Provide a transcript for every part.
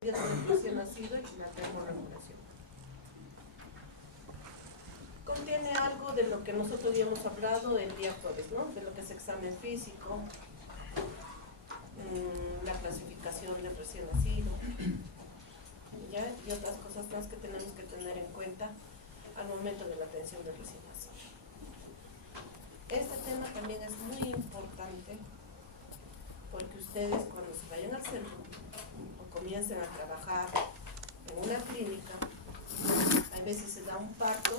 del recién nacido y la termorregulación. Contiene algo de lo que nosotros ya hemos hablado el día jueves, ¿no? De lo que es examen físico, la clasificación del recién nacido, ¿ya? Y otras cosas más que tenemos que tener en cuenta al momento de la atención del recién nacido. Este tema también es muy importante porque ustedes cuando se vayan al centro o comiencen a trabajar en una clínica, a veces se da un parto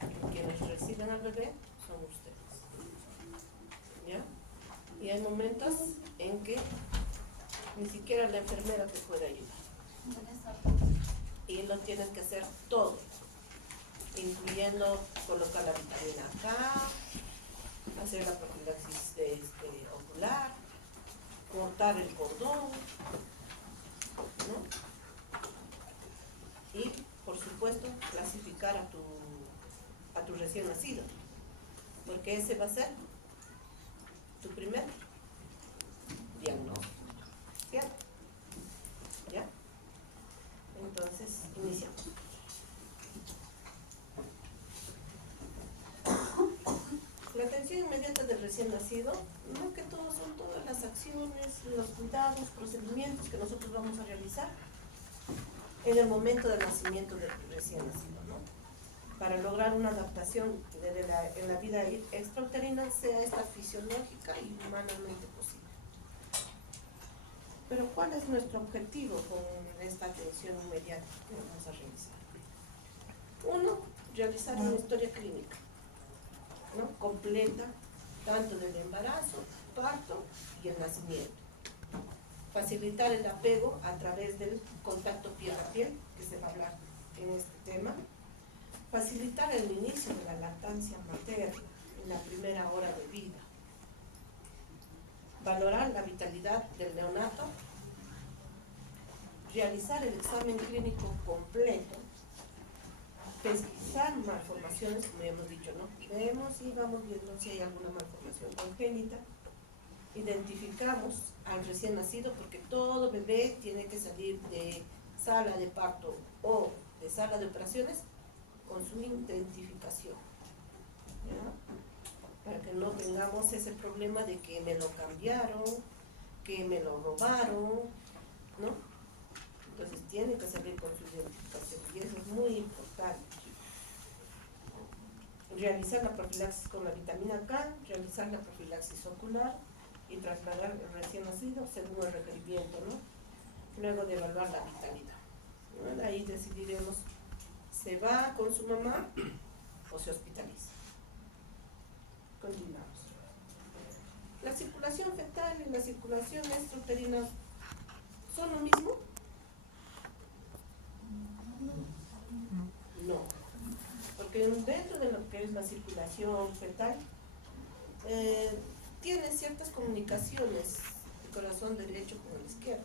y quienes reciben al bebé son ustedes, ¿ya? Y hay momentos en que ni siquiera la enfermera te puede ayudar y lo tienes que hacer todo, incluyendo colocar la vitamina K, hacer la profilaxis ocular, cortar el cordón, ¿no? Y por supuesto clasificar a tu recién nacido, porque ese va a ser tu primer diagnóstico, ¿cierto? ¿Ya? Entonces iniciamos. La atención inmediata del recién nacido, no que todo son todas las acciones, los cuidados, procedimientos que nosotros vamos a realizar en el momento del nacimiento del recién nacido, ¿no? Para lograr una adaptación en la vida extrauterina, sea esta fisiológica y humanamente posible. Pero ¿cuál es nuestro objetivo con esta atención inmediata que vamos a realizar? Uno, realizar una historia clínica, ¿no? Completa, tanto del embarazo, parto y el nacimiento. Facilitar el apego a través del contacto piel a piel, que se va a hablar en este tema. Facilitar el inicio de la lactancia materna en la primera hora de vida. Valorar la vitalidad del neonato. Realizar el examen clínico completo. Pesquisar malformaciones, como ya hemos dicho, ¿no? Vemos y vamos viendo si hay alguna malformación congénita. Identificamos al recién nacido, porque todo bebé tiene que salir de sala de parto o de sala de operaciones con su identificación, ¿ya? Para que no tengamos ese problema de que me lo cambiaron, que me lo robaron, ¿no? Entonces tiene que salir con su identificación y eso es muy importante. Realizar la profilaxis con la vitamina K, realizar la profilaxis ocular y trasladar el recién nacido según el requerimiento, ¿no? Luego de evaluar la vitalidad, ¿no? Ahí decidiremos, ¿se va con su mamá o se hospitaliza? Continuamos. ¿La circulación fetal y la circulación extrauterina son lo mismo? No, porque dentro de lo que es la circulación fetal tiene ciertas comunicaciones el corazón derecho con el izquierdo,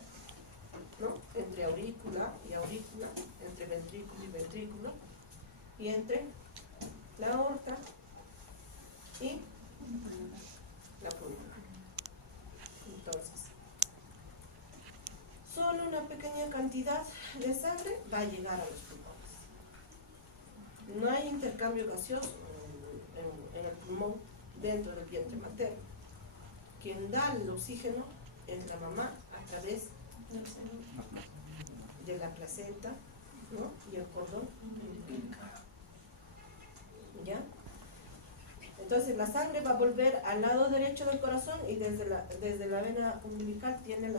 ¿no? Entre aurícula y aurícula, entre ventrículo y ventrículo, y entre la aorta y la pulmón. Entonces, solo una pequeña cantidad de sangre va a llegar a los pulmones. No hay intercambio gaseoso en el pulmón dentro del vientre materno. Quien da el oxígeno es la mamá a través de la placenta, ¿no? Y el cordón umbilical, ¿ya? Entonces la sangre va a volver al lado derecho del corazón y desde la vena umbilical tiene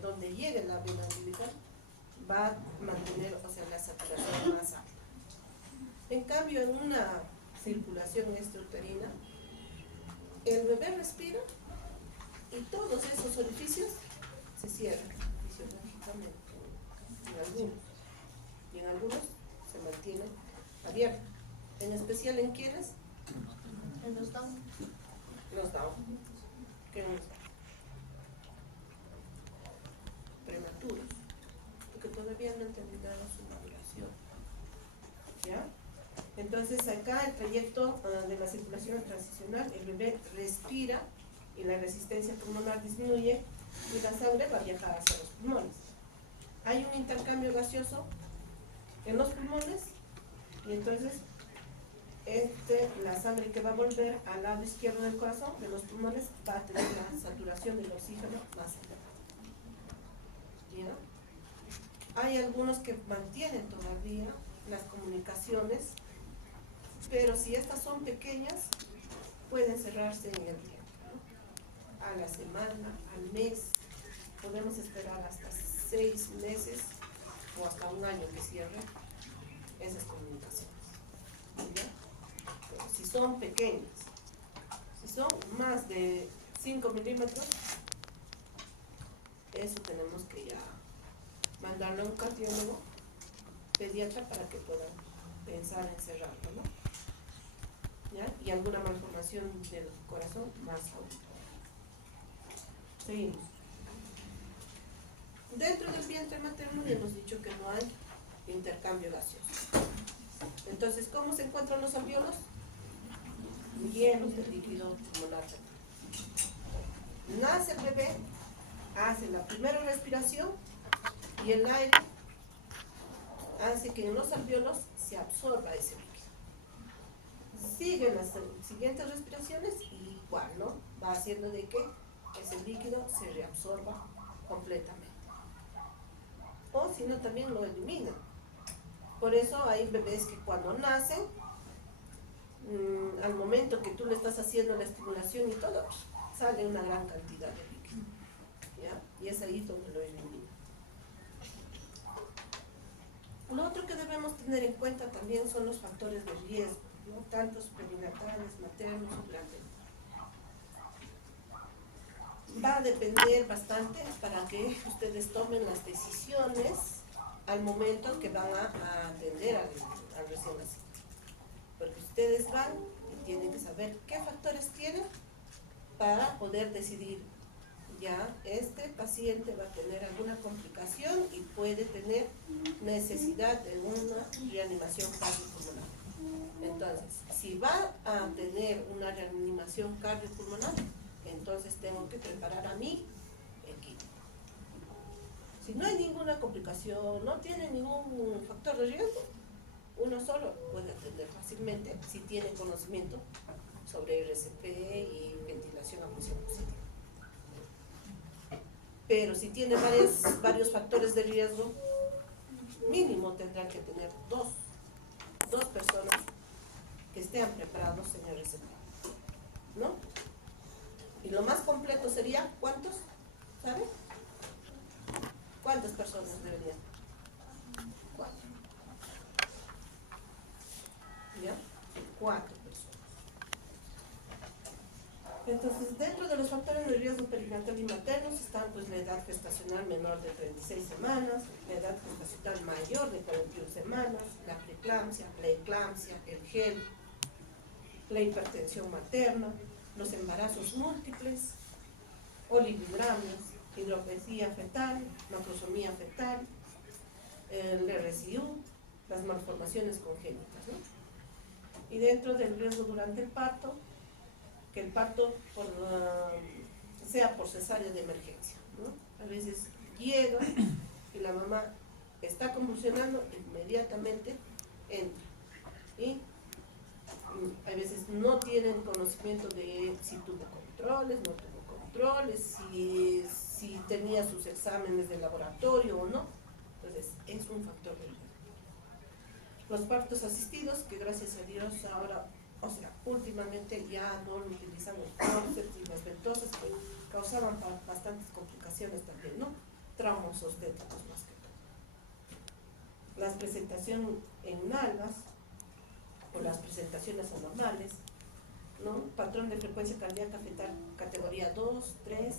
donde llegue la vena umbilical va a mantener, la saturación más alta. En cambio, en una circulación extrauterina, el bebé respira y todos esos orificios se cierran fisiológicamente en algunos se mantienen abiertos, en especial en quienes En los Down. los Down, que no están prematuros, porque todavía no han terminado su maduración, ¿ya? Entonces acá el trayecto de la circulación transicional, el bebé respira y la resistencia pulmonar disminuye y la sangre va a viajar hacia los pulmones. hay un intercambio gaseoso en los pulmones y entonces la sangre que va a volver al lado izquierdo del corazón, de los pulmones, va a tener la saturación del oxígeno más elevada. ¿Ya? Hay algunos que mantienen todavía las comunicaciones, pero si estas son pequeñas, pueden cerrarse en el tiempo, ¿no? A la semana, al mes, podemos esperar hasta 6 meses o hasta un año que cierre esas comunicaciones. ¿Ya? Pero si son pequeñas, si son más de 5 milímetros, eso tenemos que ya mandarlo a un cardiólogo pediatra para que puedan pensar en cerrarlo, ¿no? ¿Ya? Y alguna malformación del corazón más aún. Seguimos. Dentro del vientre materno ya hemos dicho que no hay intercambio gaseoso. Entonces, ¿cómo se encuentran los alvéolos? Llenos de líquido pulmonar. Nace el bebé, hace la primera respiración y el aire hace que en los alvéolos se absorba ese líquido. Siguen las siguientes respiraciones y igual, ¿no? Va haciendo de que ese líquido se reabsorba completamente. O si no, también lo elimina. Por eso hay bebés que cuando nacen, al momento que tú le estás haciendo la estimulación y todo, sale una gran cantidad de líquido, ¿ya? Y es ahí donde lo elimina. Lo otro que debemos tener en cuenta también son los factores de riesgo, ¿no? Tantos perinatales, maternos o durante. Va a depender bastante para que ustedes tomen las decisiones al momento que van a atender al recién nacido. Porque ustedes van y tienen que saber qué factores tienen para poder decidir, ya, este paciente va a tener alguna complicación y puede tener necesidad de una reanimación cardiopulmonar. Entonces, si va a tener una reanimación cardiopulmonar, entonces tengo que preparar a mi equipo. Si no hay ninguna complicación, no tiene ningún factor de riesgo, uno solo puede atender fácilmente si tiene conocimiento sobre RCP y ventilación a presión positiva. Pero si tiene varios factores de riesgo, mínimo tendrán que tener dos personas que estén preparados en RCP, ¿no? Y lo más completo sería, ¿cuántos? ¿Sabe? ¿Cuántas personas deberían? 4. ¿Ya? 4 personas. Entonces, dentro de los factores de riesgo perinatal y maternos están pues la edad gestacional menor de 36 semanas, la edad gestacional mayor de 41 semanas, la preeclampsia, la eclampsia, el gel, la hipertensión materna, los embarazos múltiples, oligodramias, hidropesía fetal, macrosomía fetal, el RCU, las malformaciones congénitas, ¿no? Y dentro del riesgo durante el parto, que el parto sea por cesárea de emergencia, ¿no? A veces llega y la mamá está convulsionando, inmediatamente entra. Y a veces no tienen conocimiento de si tuvo controles, no tuvo controles, si tenía sus exámenes de laboratorio o no. Entonces, es un factor de riesgo. Los partos asistidos, que gracias a Dios ahora, o sea, últimamente ya no utilizan los forceps y las ventosas, que causaban bastantes complicaciones también, ¿no? Traumas obstétricos más que todo. La presentación en nalgas, o las presentaciones anormales, ¿no? Patrón de frecuencia cardíaca fetal categoría 2, 3,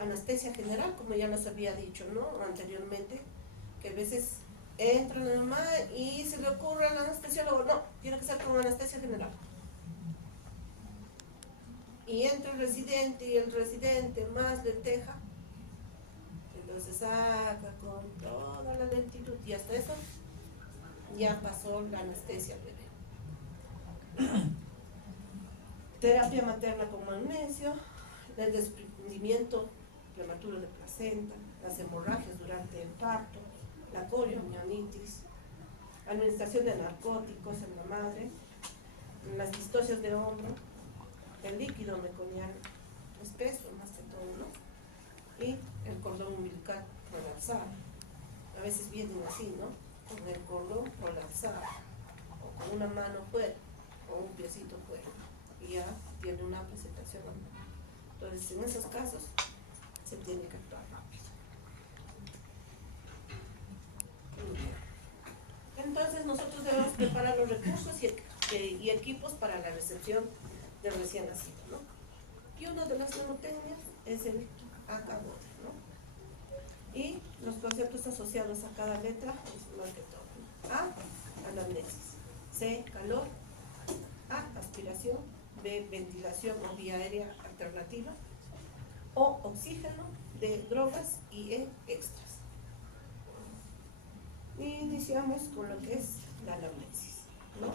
anestesia general, como ya nos había dicho, ¿no? Anteriormente, que a veces entra la mamá y se le ocurre al anestesiólogo, no, tiene que ser con anestesia general. Y entra el residente más lenteja, entonces saca con toda la lentitud y hasta eso ya pasó la anestesia al bebé. Terapia materna con magnesio, el desprendimiento prematuro de placenta, las hemorragias durante el parto, la coriomionitis, administración de narcóticos en la madre, las distocias de hombro, el líquido meconiano espeso más que todo, ¿no? Y el cordón umbilical prolapsado. A veces vienen así, ¿no? Con el cordón prolapsado, o con una mano fuera, o un piecito fuera, y ya tiene una presentación. Entonces, en esos casos, se tiene que actuar rápido. Entonces, nosotros debemos preparar los recursos y equipos para la recepción del recién nacido, ¿no? Y una de las mnemotecnias es el acabó, ¿no? Y los conceptos asociados a cada letra es más que todo. A, anamnesis. C, calor. A, aspiración. B, ventilación o vía aérea alternativa. O, oxígeno. D, drogas. Y E, extras. Y iniciamos con lo que es la anamnesis, ¿no?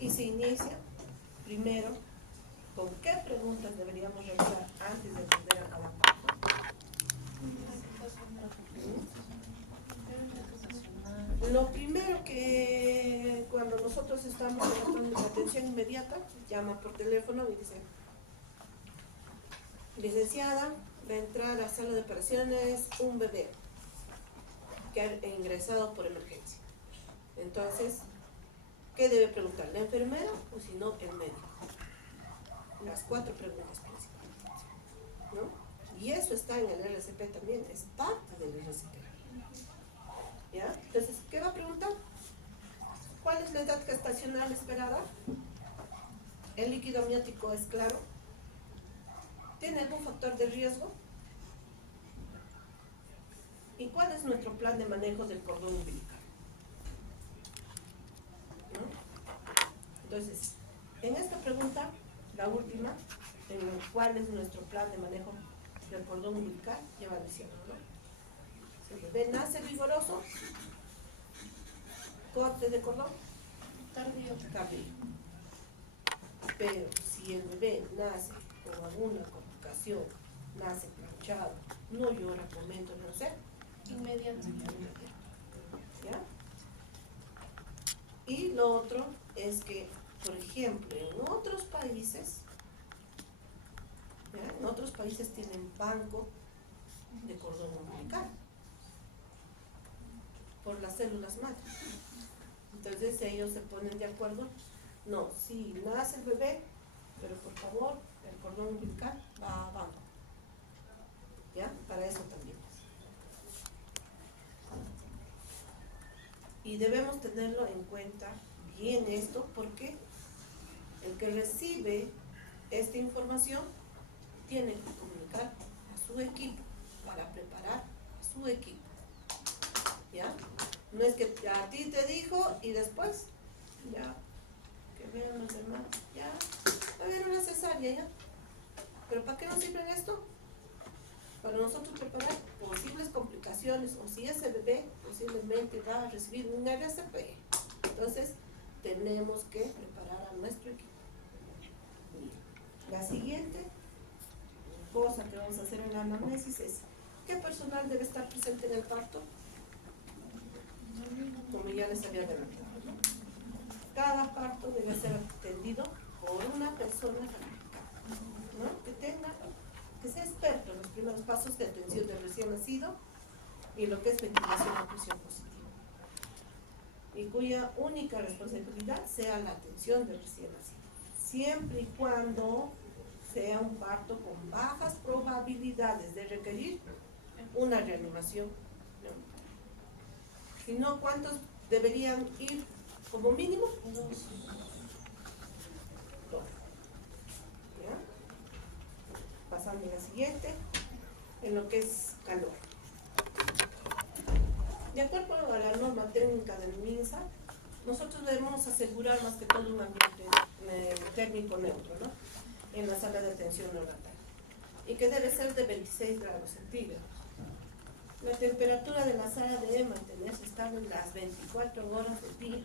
Y se inicia primero con qué preguntas deberíamos realizar antes de atender a cada parto. Lo primero que cuando nosotros estamos en la atención inmediata, llama por teléfono y dice: licenciada, va a entrar a la sala de operaciones un bebé que ha ingresado por emergencia. Entonces, ¿qué debe preguntar? ¿La enfermera o si no el médico? Las 4 preguntas principales, ¿no? Y eso está en el RCP también, es parte del RCP. ¿Ya? Entonces, ¿qué va a preguntar? ¿Cuál es la edad gestacional esperada? ¿El líquido amniótico es claro? ¿Tiene algún factor de riesgo? ¿Y cuál es nuestro plan de manejo del cordón umbilical? ¿No? Entonces, en esta pregunta, la última, en cuál es nuestro plan de manejo del cordón umbilical, ya va diciendo, ¿no? Si el bebé nace vigoroso, corte de cordón, tardío. Pero si el bebé nace con alguna complicación, nace planchado, no llora por momento de nacer, Inmediato. ¿Ya? Y lo otro es que, por ejemplo, en otros países, ¿ya? En otros países tienen banco de cordón umbilical por las células madre. Entonces ellos se ponen de acuerdo. No, sí, nace el bebé, pero por favor, el cordón umbilical va a banco. ¿Ya? Para eso también. Y debemos tenerlo en cuenta bien esto, porque el que recibe esta información tiene que comunicar a su equipo para preparar a su equipo. ¿Ya? No es que a ti te dijo y después, ya, que vean los demás, ya, va a haber una cesárea, ya. ¿Pero para qué nos sirve esto? Para nosotros preparar posibles complicaciones, o si ese bebé posiblemente va a recibir un RCP. Entonces, tenemos que preparar a nuestro equipo. La siguiente cosa que vamos a hacer en la anamnesis es: ¿qué personal debe estar presente en el parto? Como ya les había adelantado, ¿no? Cada parto debe ser atendido por una persona calificada, ¿no? Que sea experto en los primeros pasos de atención del recién nacido y lo que es ventilación o presión positiva, y cuya única responsabilidad sea la atención del recién nacido, siempre y cuando sea un parto con bajas probabilidades de requerir una reanimación. Si no, ¿cuántos deberían ir como mínimo? 2. ¿Ya? Pasando a la siguiente, en lo que es calor. De acuerdo a la norma técnica del MINSA, nosotros debemos asegurar más que todo un ambiente térmico neutro, ¿no? En la sala de atención neonatal, y que debe ser de 26 grados centígrados. La temperatura de la sala debe mantenerse estable en las 24 horas del día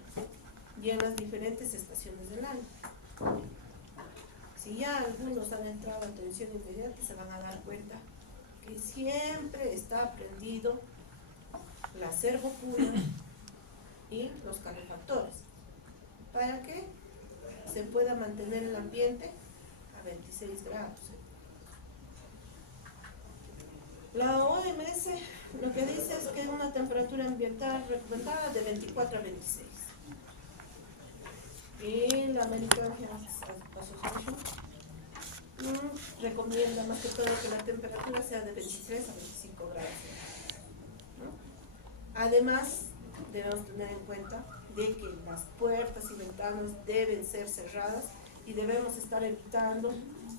y en las diferentes estaciones del año. Si ya algunos han entrado a atención inmediata, se van a dar cuenta que siempre está prendido la servocuna y los calefactores, para que se pueda mantener el ambiente a 26 grados. La OMS lo que dice es que una temperatura ambiental recomendada de 24 a 26. Y la American Heart Association recomienda más que todo que la temperatura sea de 23 a 25 grados, ¿no? Además, debemos tener en cuenta de que las puertas y ventanas deben ser cerradas y debemos estar evitando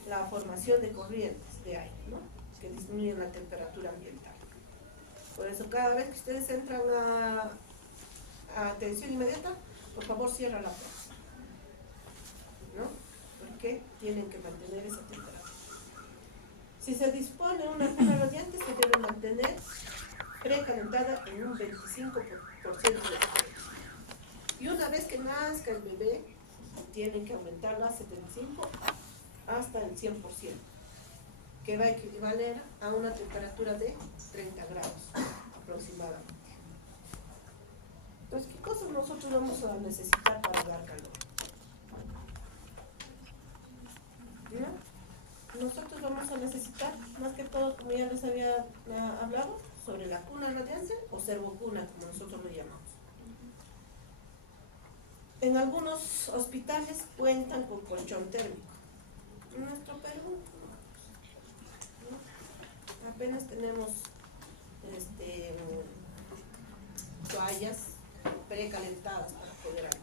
la formación de corrientes de aire, ¿no?, que disminuyen la temperatura ambiental. Por eso, cada vez que ustedes entran a atención inmediata, por favor cierra la puerta, ¿no?, porque tienen que mantener esa temperatura. Si se dispone una cuna radiante, se debe mantener precalentada en un 25% de temperatura. Y una vez que nazca el bebé, tienen que aumentarla a 75 hasta el 100%, que va a equivaler a una temperatura de 30 grados aproximadamente. Entonces, ¿qué cosas nosotros vamos a necesitar para dar calor? ¿No? Nosotros vamos a necesitar, más que todo, como ya les había hablado, sobre la cuna radiante o servocuna, como nosotros lo llamamos. En algunos hospitales cuentan con colchón térmico. En nuestro Perú, ¿no?, apenas tenemos toallas precalentadas para poder albergar,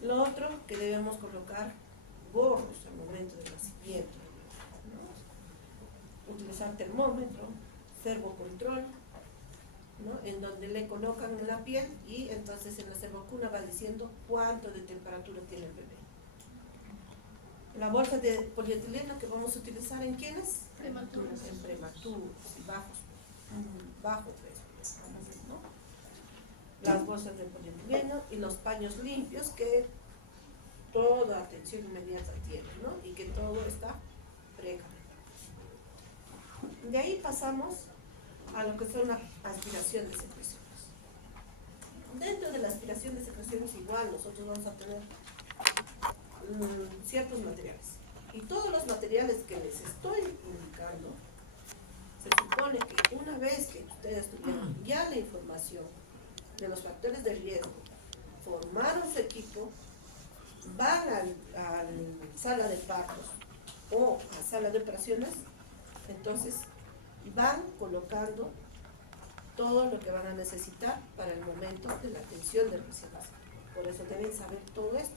¿no? Lo otro, que debemos colocar gorros al momento del nacimiento, ¿no? Utilizar termómetro, servocontrol, ¿no?, en donde le colocan en la piel y entonces en la servocuna va diciendo cuánto de temperatura tiene el bebé. La bolsa de polietileno que vamos a utilizar en ¿quiénes? Prematuros. En prematuros y bajo peso, ¿no? Las bolsas de polietileno y los paños limpios que toda atención inmediata tiene, ¿no?, y que todo está precalentado. De ahí pasamos a lo que son la aspiración de secreciones. Dentro de la aspiración de secreciones igual nosotros vamos a tener ciertos materiales, y todos los materiales que les estoy indicando, se supone que una vez que ustedes tuvieron ya la información de los factores de riesgo, formaron su equipo, van a sala de partos o a sala de operaciones, entonces van colocando todo lo que van a necesitar para el momento de la atención del recién nacido. Por eso deben saber todo esto.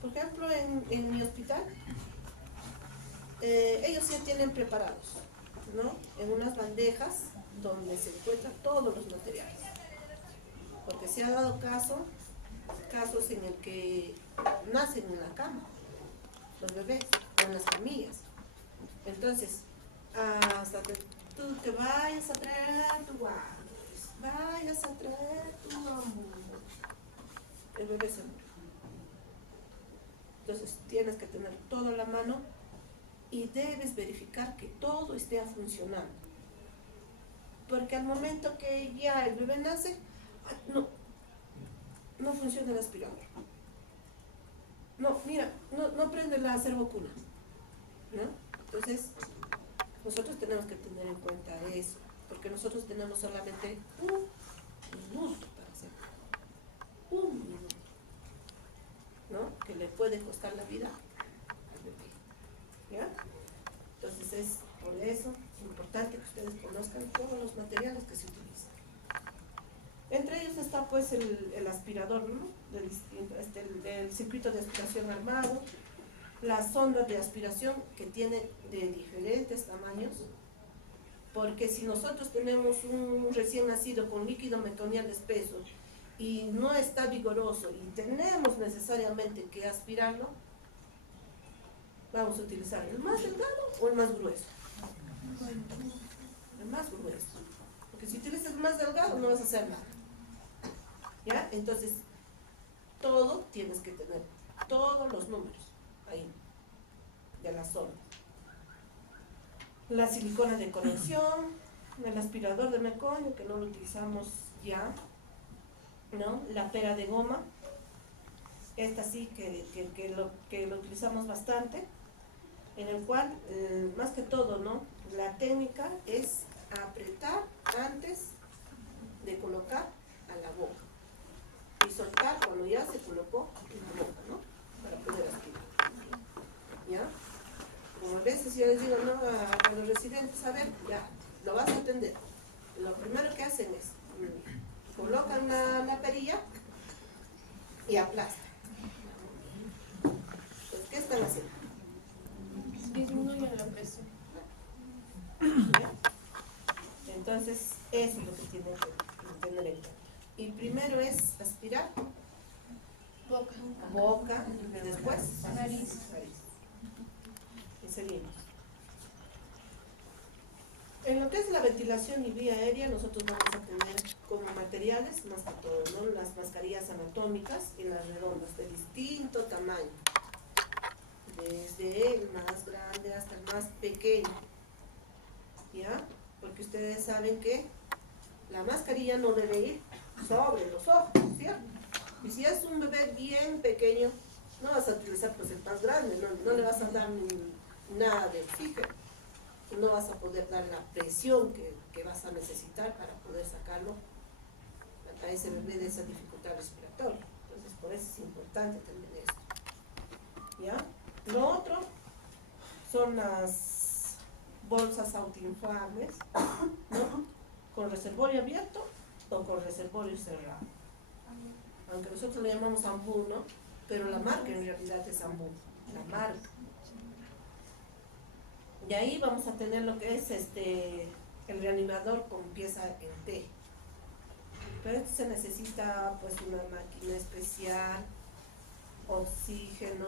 Por ejemplo, en mi hospital, ellos ya tienen preparados, ¿no?, en unas bandejas donde se encuentran todos los materiales. Porque se ha dado casos en el que nacen en la cama los bebés, o en las camillas. Entonces, hasta que tú te vayas a traer tu guantes, vayas a traer tu mambo, el bebé se muere. Entonces, tienes que tener todo a la mano y debes verificar que todo esté funcionando. Porque al momento que ya el bebé nace, no funciona el aspirador. No, mira, no prende la servocuna, ¿no? Entonces, nosotros tenemos que tener en cuenta eso, porque nosotros tenemos solamente un minuto para hacerlo. Un minuto, ¿no?, que le puede costar la vida al bebé, ¿ya? Entonces es por eso importante que ustedes conozcan todos los materiales que se utilizan. Entre ellos está pues el aspirador, ¿no?, del circuito de aspiración armado, la sonda de aspiración que tiene de diferentes tamaños, porque si nosotros tenemos un recién nacido con líquido meconial espeso y no está vigoroso y tenemos necesariamente que aspirarlo, vamos a utilizar el más delgado o el más grueso. El más grueso, porque si utilizas el más delgado no vas a hacer nada, ¿ya? Entonces, todo tienes que tener, todos los números ahí de la sonda. La silicona de conexión, el aspirador de meconio, que no lo utilizamos ya, ¿no? La pera de goma, esta sí que lo utilizamos bastante, en el cual, más que todo, ¿no? La técnica es apretar antes de colocar a la boca y soltar cuando ya se colocó en la boca, ¿no? Para poder aspirar, ¿ya? Como a veces yo les digo, ¿no? a los residentes, a ver, ya, lo vas a atender. Lo primero que hacen es, colocan la perilla y aplastan. Pues, ¿qué están haciendo? Disminuye la presión. ¿Ya? Entonces, eso es lo que tienen que tener en cuenta. Y primero es aspirar boca y después Nariz. Y seguimos. En lo que es la ventilación y vía aérea, nosotros vamos a tener como materiales, más que todo, ¿no? Las mascarillas anatómicas y las redondas de distinto tamaño, desde el más grande hasta el más pequeño, ¿ya? Porque ustedes saben que la mascarilla no debe ir sobre los ojos, ¿cierto? Y si es un bebé bien pequeño, no vas a utilizar pues el más grande, no le vas a dar nada de oxígeno, no vas a poder dar la presión que vas a necesitar para poder sacarlo a ese bebé de esa dificultad respiratoria. Entonces, por eso es importante también esto, ¿ya? Lo otro son las bolsas autoinflables, ¿no? Con reservorio abierto o con reservorio cerrado. Aunque nosotros le llamamos ambú, ¿no? Pero la marca en realidad es ambú, la marca. Y ahí vamos a tener lo que es el reanimador con pieza en T. Pero esto se necesita pues una máquina especial, oxígeno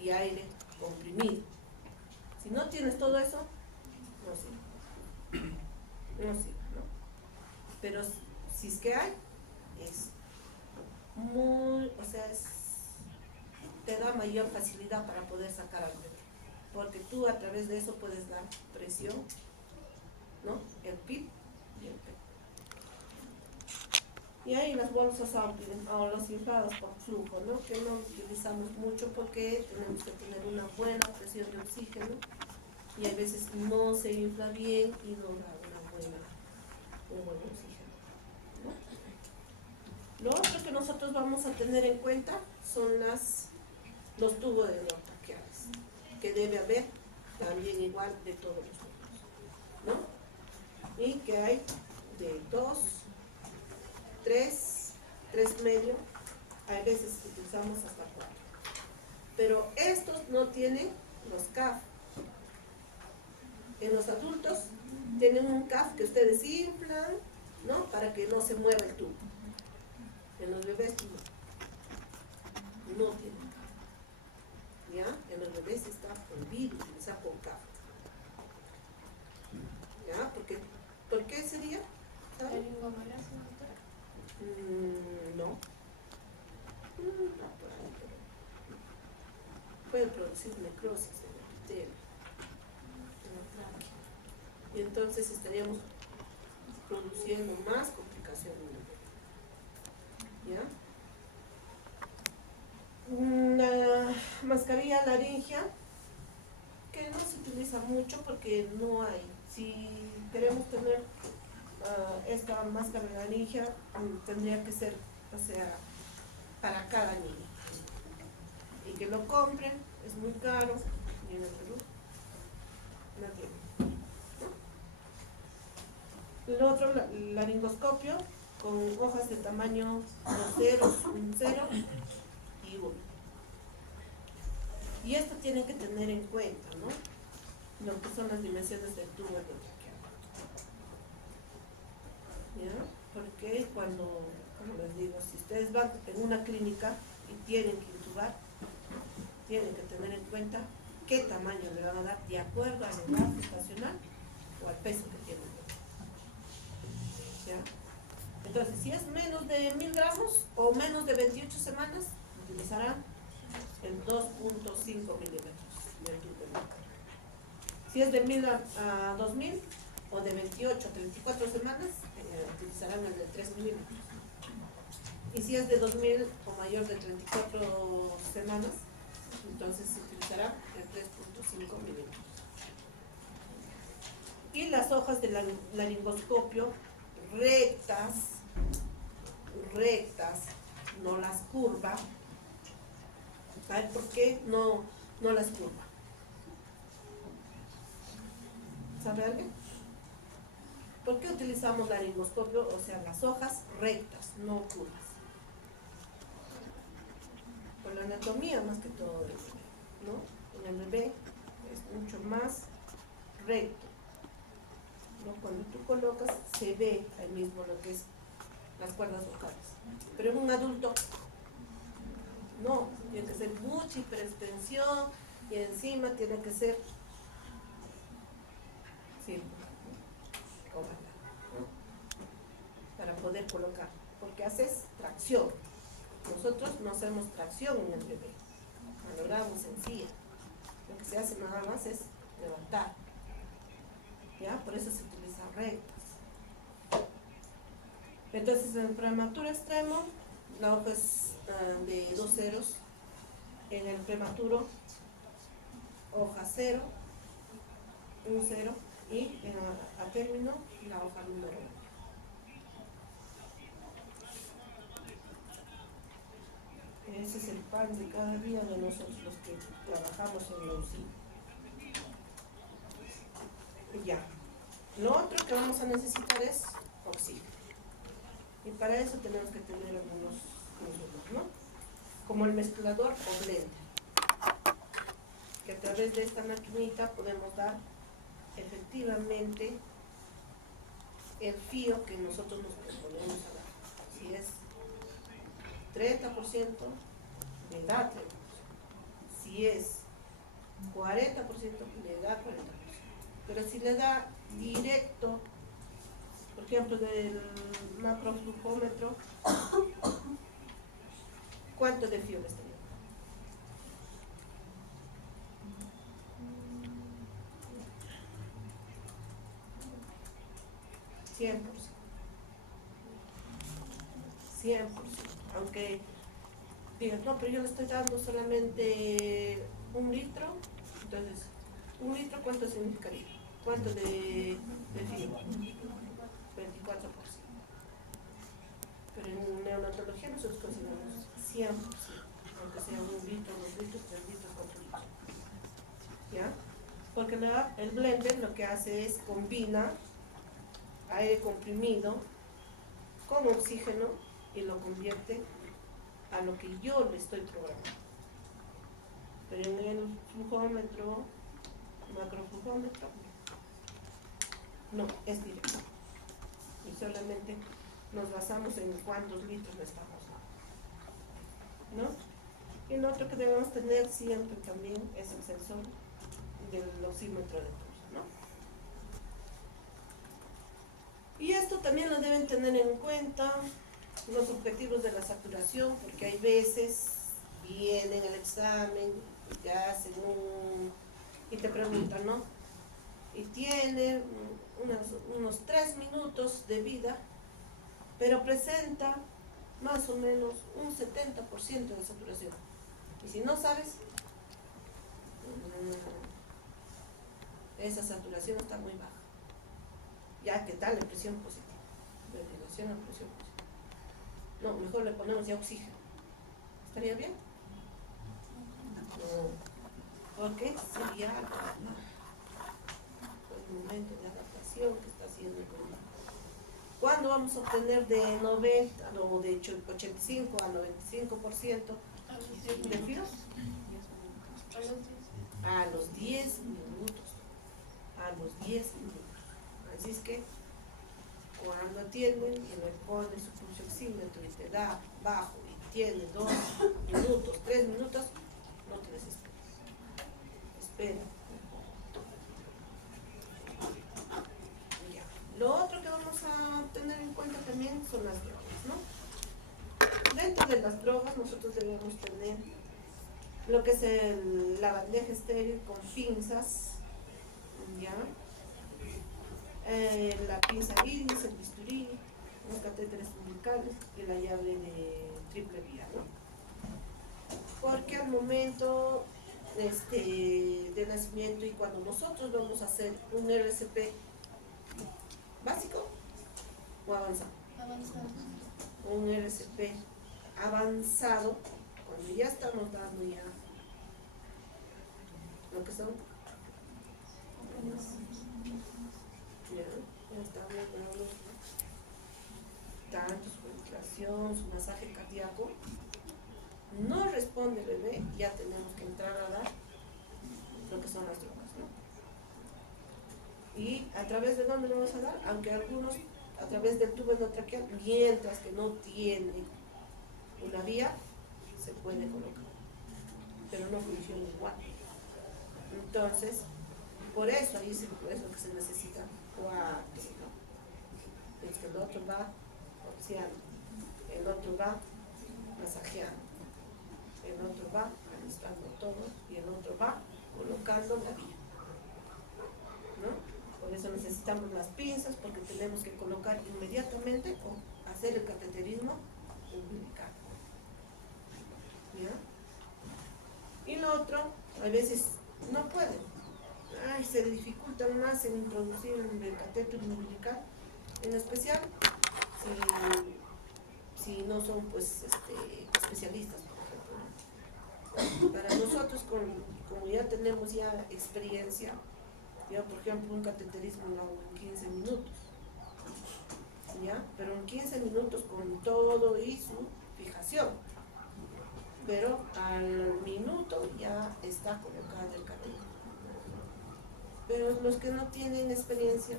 y aire comprimido. Si no tienes todo eso, no sirve. No sirve, ¿no? Pero si es que hay, es muy, o sea, te da mayor facilidad para poder sacar al bebé. Porque tú a través de eso puedes dar presión, ¿no? El PIB y el P. Y hay las bolsas o los inflados por flujo, ¿no? Que no utilizamos mucho porque tenemos que tener una buena presión de oxígeno y a veces no se infla bien y no da un buen oxígeno, ¿no? Lo otro que nosotros vamos a tener en cuenta son los tubos de neotraqueales, que debe haber también igual de todos los tubos, ¿no? Y que hay de 2, 3 medio, hay veces que utilizamos hasta 4. Pero estos no tienen los CAF. En los adultos tienen un CAF que ustedes inflan, ¿no? Para que no se mueva el tubo. En los bebés no tienen CAF. ¿Ya? En los bebés está prohibido utilizar con CAF. ¿Ya? ¿Por qué sería? ¿Saben? No. Puede producir necrosis en el epitelio, en la tráquea. Y entonces estaríamos produciendo más complicaciones en el bebé. ¿Ya? Una mascarilla laringea que no se utiliza mucho porque no hay. Si queremos tener esta máscara laringea, tendría que ser, o sea, para cada niño. Y que lo compren, es muy caro, y en el Perú no tiene. Lo otro, laringoscopio con hojas de tamaño 0, 0 y 1. Y esto tienen que tener en cuenta, ¿no? Lo que son las dimensiones del tubo endotraqueal. ¿Ya? Porque cuando, como les digo, si ustedes van en una clínica y tienen que intubar, tienen que tener en cuenta qué tamaño le van a dar de acuerdo a la edad gestacional o al peso que tienen. ¿Ya? Entonces, si es menos de 1000 gramos o menos de 28 semanas, utilizarán el 2.5 milímetros del tubo. Si es de 1000 a 2000 o de 28 a 34 semanas, utilizarán el de 3 milímetros. Y si es de 2000 o mayor de 34 semanas, entonces se utilizará el 3.5 milímetros. Y las hojas del laringoscopio rectas, no las curva. ¿Sabe por qué no las curva? ¿Sabe alguien? ¿Por qué utilizamos laringoscopio? O sea, las hojas rectas, no curvas. Por la anatomía más que todo del bebé, ¿no? En el bebé es mucho más recto, ¿no? Cuando tú colocas se ve ahí mismo lo que es las cuerdas vocales. Pero en un adulto no, tiene que ser mucha hiperextensión y encima tiene que ser para poder colocar, porque haces tracción. Nosotros no hacemos tracción en el bebé, valoramos sencilla. Lo que se hace nada más es levantar, ¿ya? Por eso se utiliza rectas. Entonces en el prematuro extremo la hoja es de 2 ceros, en el prematuro hoja 0, 1 0, y a término la hoja número 1. Ese es el pan de cada día de nosotros los que trabajamos en la UCI. Ya. Lo otro que vamos a necesitar es oxígeno. Y para eso tenemos que tener algunos insumos, ¿no? Como el mezclador o blender, que a través de esta maquinita podemos dar efectivamente el fío que nosotros nos proponemos a dar. Si es 30%, le da 30%. Si es 40%, le da 40%. Pero si le da directo, por ejemplo, del macroflujómetro, ¿cuánto de fío le estaría? 100%. 100%. Aunque digan, no, pero yo le estoy dando solamente 1 litro, entonces, 1 litro, ¿cuánto significaría? ¿Cuánto de fío? 24%. Pero en neonatología nosotros consideramos 100%, aunque sea 1 litro, 2 litros, 3 litros, 4 litros. ¿Ya? Porque el blender lo que hace es combina aire comprimido con oxígeno y lo convierte a lo que yo le estoy programando. Pero en el flujómetro, macroflujómetro, no, es directo. Y solamente nos basamos en cuántos litros le estamos dando, ¿no? Y lo otro que debemos tener siempre también es el sensor del oxímetro de pulso, ¿no? Y esto también lo deben tener en cuenta los objetivos de la saturación, porque hay veces vienen al examen y te hacen y te preguntan, ¿no? Y tiene unos 3 minutos de vida, pero presenta más o menos un 70% de saturación. Y si no sabes, esa saturación está muy baja. Ya que tal la presión positiva, de obligación a presión positiva. No, mejor le ponemos ya oxígeno. ¿Estaría bien? No, porque sería el momento de adaptación que está haciendo el cuerpo. ¿Cuándo vamos a obtener de 90 o de 85 a 95% de fío? A los 10 minutos. A los 10 minutos. Así es que cuando atienden y le pone su pulsioxímetro y te da bajo y tiene 2 minutos, 3 minutos, no te desesperes. Espera. Ya. Lo otro que vamos a tener en cuenta también son las drogas, ¿no? Dentro de las drogas nosotros debemos tener lo que es la bandeja estéril con pinzas, ¿Ya? La pinza iris, el bisturí, los catéteres umbilicales y la llave de triple vía, ¿no? Porque al momento de nacimiento y cuando nosotros vamos a hacer un RCP básico o avanzado, un RCP avanzado, cuando ya estamos dando ya lo que son, ya estamos dando tanto su ventilación, su masaje cardíaco, no responde el bebé, ya tenemos que entrar a dar lo que son las drogas, ¿no? Y a través de dónde lo vamos a dar, aunque algunos a través del tubo endotraqueal, mientras que no tiene una vía, se puede colocar, pero no funciona igual. Entonces, por eso ahí es lo que se necesita cuatro, ¿no? Es que el otro va oxiando, el otro va masajeando, el otro va alistando todo y el otro va colocando la vía, ¿no? Por eso necesitamos las pinzas, porque tenemos que colocar inmediatamente o hacer el cateterismo umbilical, ¿ya? Y lo otro, a veces no pueden, se dificultan más en introducir el catéter umbilical, en especial si no son pues especialistas, por ejemplo. Para nosotros, como ya tenemos ya experiencia, yo por ejemplo un cateterismo lo hago en 15 minutos, ¿ya? Pero en 15 minutos con todo y su fijación, pero al minuto ya está colocado el catéter. Pero los que no tienen experiencia,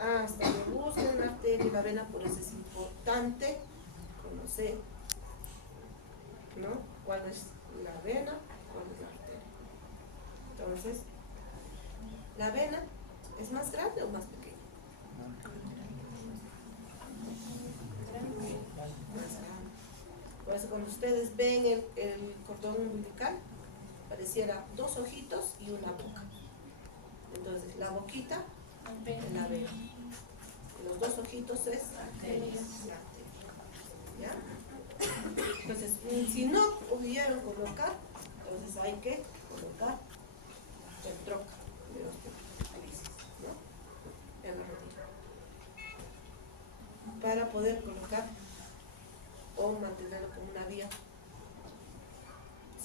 hasta que busquen la arteria y la vena, por eso es importante conocer, ¿no? Cuál es la vena, cuál es la arteria. Entonces, ¿la vena es más grande o más pequeña? Más grande. Por eso cuando ustedes ven el cordón umbilical, pareciera dos ojitos y una boca. Entonces, la boquita es la vena. Los dos ojitos es la arteria. ¿Ya? Entonces, si no pudieron colocar, entonces hay que colocar el troca de los crisis, ¿no? En la rodilla. Para poder colocar o mantenerlo con una vía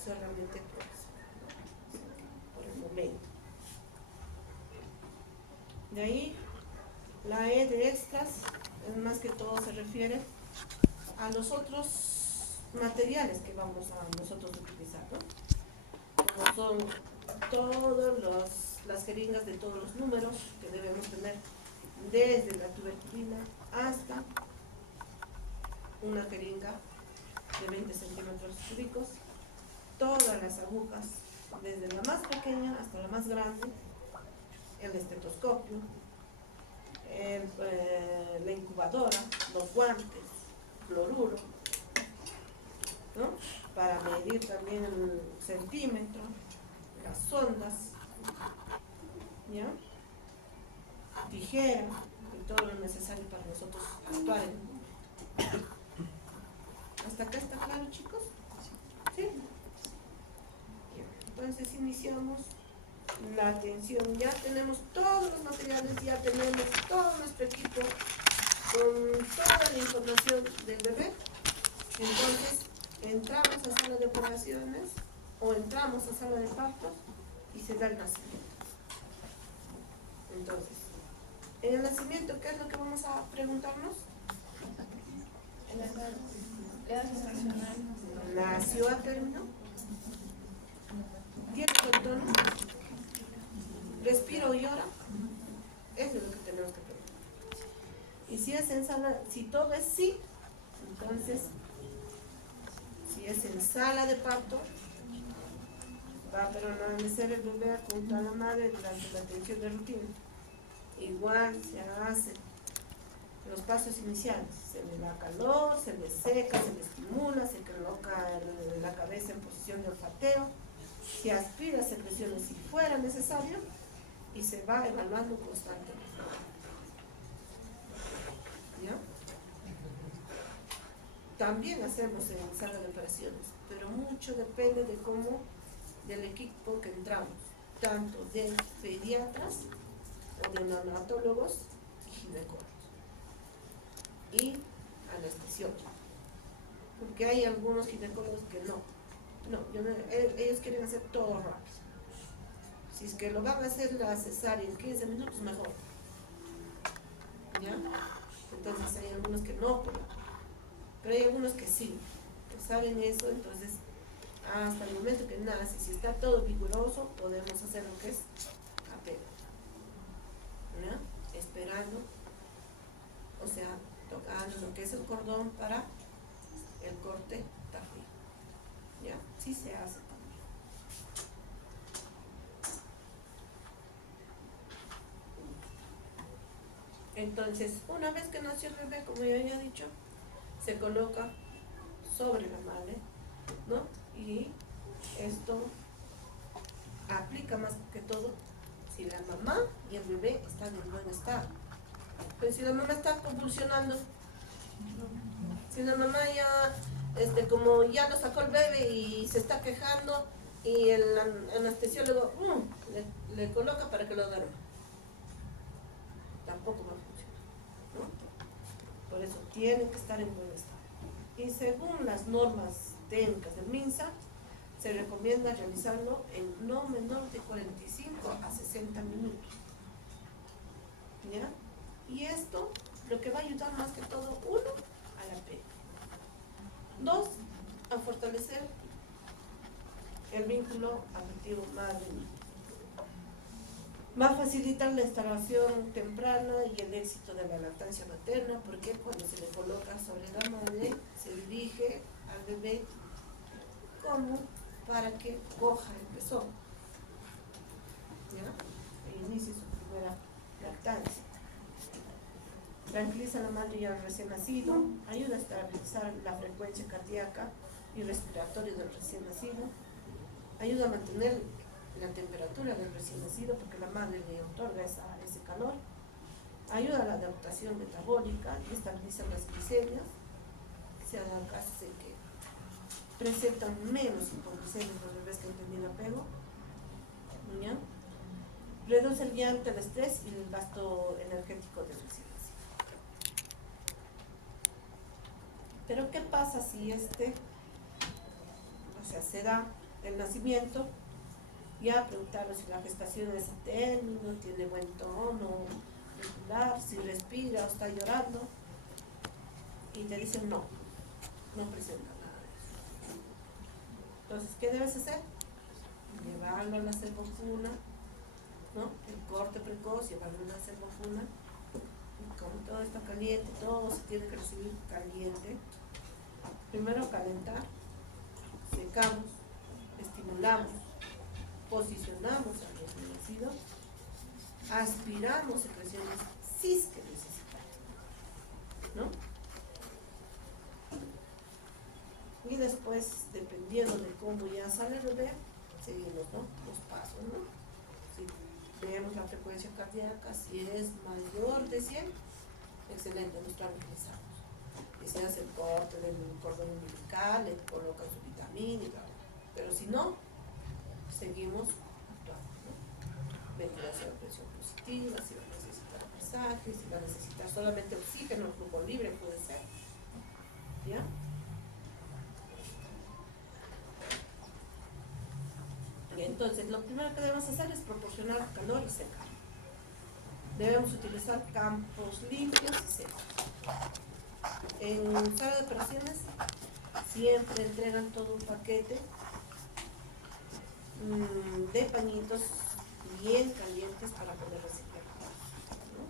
solamente por el momento. De ahí, la E de extras, es más que todo se refiere a los otros materiales que vamos a nosotros utilizar, ¿no? Como son todas las jeringas de todos los números que debemos tener, desde la tuberculina hasta una jeringa de 20 centímetros cúbicos, todas las agujas, desde la más pequeña hasta la más grande, el estetoscopio, la incubadora, los guantes, cloruro, ¿no? Para medir también el centímetro, las sondas, ¿ya? Tijera y todo lo necesario para nosotros actuar. ¿Hasta acá está claro, chicos? ¿Sí? Entonces iniciamos la atención. Ya tenemos todos los materiales, ya tenemos todo nuestro equipo con toda la información del bebé. Entonces entramos a sala de operaciones o entramos a sala de partos y se da el nacimiento. Entonces, en el nacimiento, ¿qué es lo que vamos a preguntarnos? Edad gestacional. ¿Nació a término? ¿Tiene contorno? ¿Respira y llora? Eso es lo que tenemos que preguntar. Y si es en sala, si todo es sí, entonces, si es en sala de parto, va a permanecer el bebé junto a la madre durante la atención de rutina. Igual se hacen los pasos iniciales, se le da calor, se le seca, se le estimula, se coloca la cabeza en posición de olfateo, se aspira secreciones si fuera necesario y se va evaluando constantemente. ¿Ya? También hacemos en sala de operaciones, pero mucho depende de cómo, del equipo que entramos, tanto de pediatras o de neonatólogos y ginecólogos y anestesiólogos, porque hay algunos ginecólogos que ellos quieren hacer todo rápido. Si es que lo van a hacer la cesárea en 15 minutos, mejor. ¿Ya? Entonces hay algunos que no, pero hay algunos que sí, que saben eso. Entonces hasta el momento que nace, si está todo vigoroso, podemos hacer lo que es apego, ¿ya? Esperando, o sea, tocando lo que es el cordón para el corte tardío, ¿ya? Sí se hace también. Entonces, una vez que nació el bebé, como ya había dicho, se coloca sobre la madre, ¿no? Y esto aplica más que todo si la mamá y el bebé están en buen estado. Pero si la mamá está convulsionando, si la mamá ya, como ya lo sacó el bebé y se está quejando, y el anestesiólogo le coloca para que lo duerma, tampoco va a funcionar, ¿no? Por eso tienen que estar en buen estado. Y según las normas técnicas del MINSA, se recomienda realizarlo en no menor de 45 a 60 minutos. ¿Ya? Y esto lo que va a ayudar más que todo, uno, a la apego. Dos, a fortalecer el vínculo afectivo madre-niño. Va a facilitar la instalación temprana y el éxito de la lactancia materna, porque cuando se le coloca sobre la madre, se dirige al bebé como para que coja el pezón, ¿ya? E inicie su primera lactancia. Tranquiliza a la madre y al recién nacido, ayuda a estabilizar la frecuencia cardíaca y respiratoria del recién nacido, ayuda a mantener la temperatura del recién nacido porque la madre le otorga ese calor, ayuda a la adaptación metabólica y estabiliza las glicemias. Se dan casos en que presentan menos hipoglicemias los bebés que han tenido apego, ¿ya? Reduce el llanto, el estrés y el gasto energético del recién nacido. Pero ¿qué pasa si se da el nacimiento? Ya preguntaron si la gestación es a término, tiene buen tono muscular, si respira o está llorando, y te dicen no presenta nada de eso. Entonces, ¿qué debes hacer? Llevarlo a la servofuna, ¿no? El corte precoz, llevarlo a la servofuna. Y como todo está caliente, todo se tiene que recibir caliente. Primero calentar, secamos, estimulamos, posicionamos al recién nacido, aspiramos secreciones si es que necesitamos, ¿no? Y después, dependiendo de cómo ya sale el bebé, seguimos, ¿no? Los pasos, ¿no? Si vemos la frecuencia cardíaca, si es mayor de 100, excelente, nos tranquilizamos. Y se hace el corte del cordón umbilical, le colocan su vitamina y tal. Pero si no, seguimos actuando, ¿no? Ventilación a presión positiva, si va a necesitar masajes, si va a necesitar solamente oxígeno, flujo libre puede ser, ¿ya? Y entonces, lo primero que debemos hacer es proporcionar calor y secar. Debemos utilizar campos limpios y secos. En sala de operaciones siempre entregan todo un paquete de pañitos bien calientes para poder recibir, ¿no?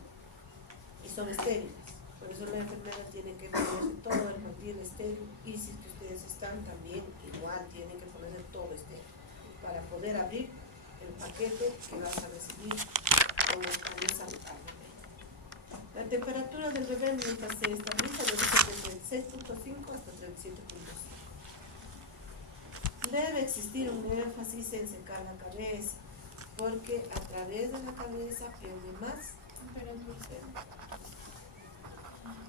Y son estériles, por eso la enfermera tiene que ponerse todo el material estéril, y si ustedes están también igual tienen que ponerse todo estéril para poder abrir el paquete que vas a recibir con esa bebé. La temperatura del bebé mientras se estabiliza debe ser de 36.5 hasta 37.5. Debe existir un énfasis en secar la cabeza, porque a través de la cabeza pierde más.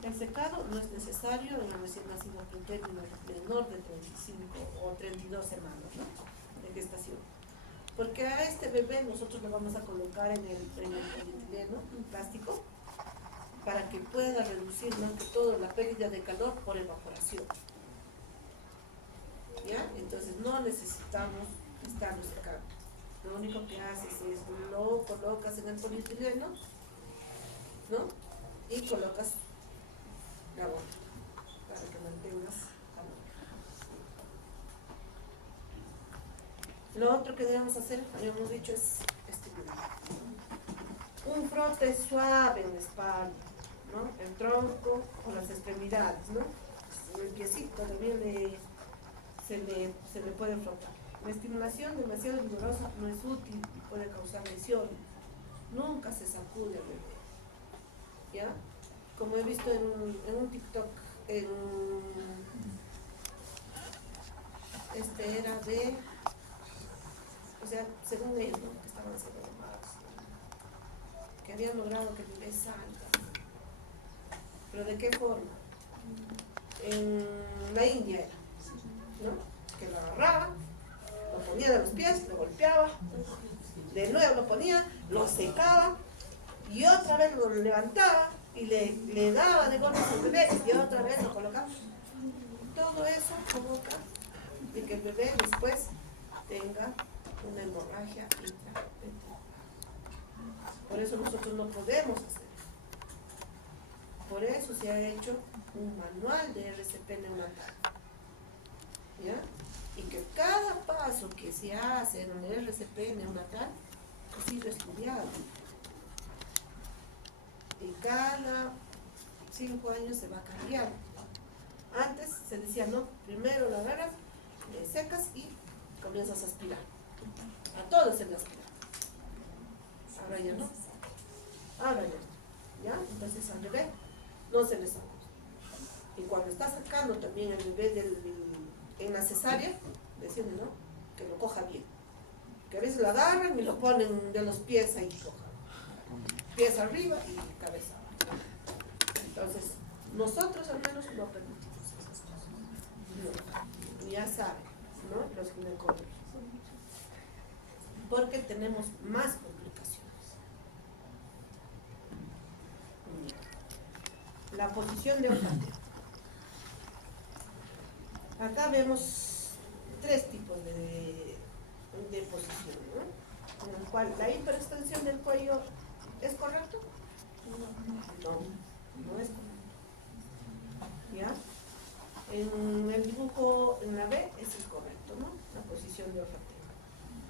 El secado no es necesario en el recién nacido pretérmino menor de 35 o 32 semanas, ¿no?, de gestación. Porque a este bebé nosotros le vamos a colocar en el polietileno, un plástico, para que pueda reducir más que todo la pérdida de calor por evaporación. ¿Ya? Entonces no necesitamos estarlo secando. Lo único que haces es lo colocas en el polietileno, ¿no?, y colocas la bola para que mantengas calor. Lo otro que debemos hacer, habíamos dicho, es estimular. Un frote suave en la espalda, ¿no?, el tronco o las extremidades, ¿no?, el piecito también se le puede frotar. La estimulación demasiado vigorosa no es útil y puede causar lesiones. Nunca se sacude al bebé, ¿ya? Como he visto en un TikTok, era de, o sea, según ellos, ¿no?, que estaban haciendo llamadas, que habían logrado que el bebé salga. ¿Pero de qué forma? En la India era, ¿no?, que lo agarraba, lo ponía de los pies, lo golpeaba, de nuevo lo ponía, lo secaba y otra vez lo levantaba y le daba de golpes al bebé y otra vez lo colocaba. Todo eso provoca de que el bebé después tenga una hemorragia intraventricular. Por eso nosotros no podemos hacer eso. Por eso se ha hecho un manual de RCP neonatal, ¿ya? Y que cada paso que se hace en el RCP neonatal ha sido estudiado. Y cada 5 años se va cambiando. Antes se decía, no, primero la agarras, le secas y comienzas a aspirar. A todos se le aspira. Ahora ya no. Ahora ya no. ¿Ya? Entonces al bebé no se le saca. Y cuando está sacando también el bebé en la cesárea, decirle, ¿no?, que lo coja bien. Que a veces lo agarran y lo ponen de los pies ahí, coja. Pies arriba y cabeza abajo. Entonces, nosotros al menos no permitimos esas cosas. No. Ya saben, ¿no?, los ginecólogos. Porque tenemos más complicaciones. La posición de olfateo. Acá vemos 3 tipos de posición, ¿no?, en el cual la hiperextensión del cuello es correcto. No es correcto. ¿Ya? En el dibujo en la B es el correcto, ¿no?, la posición de olfateo.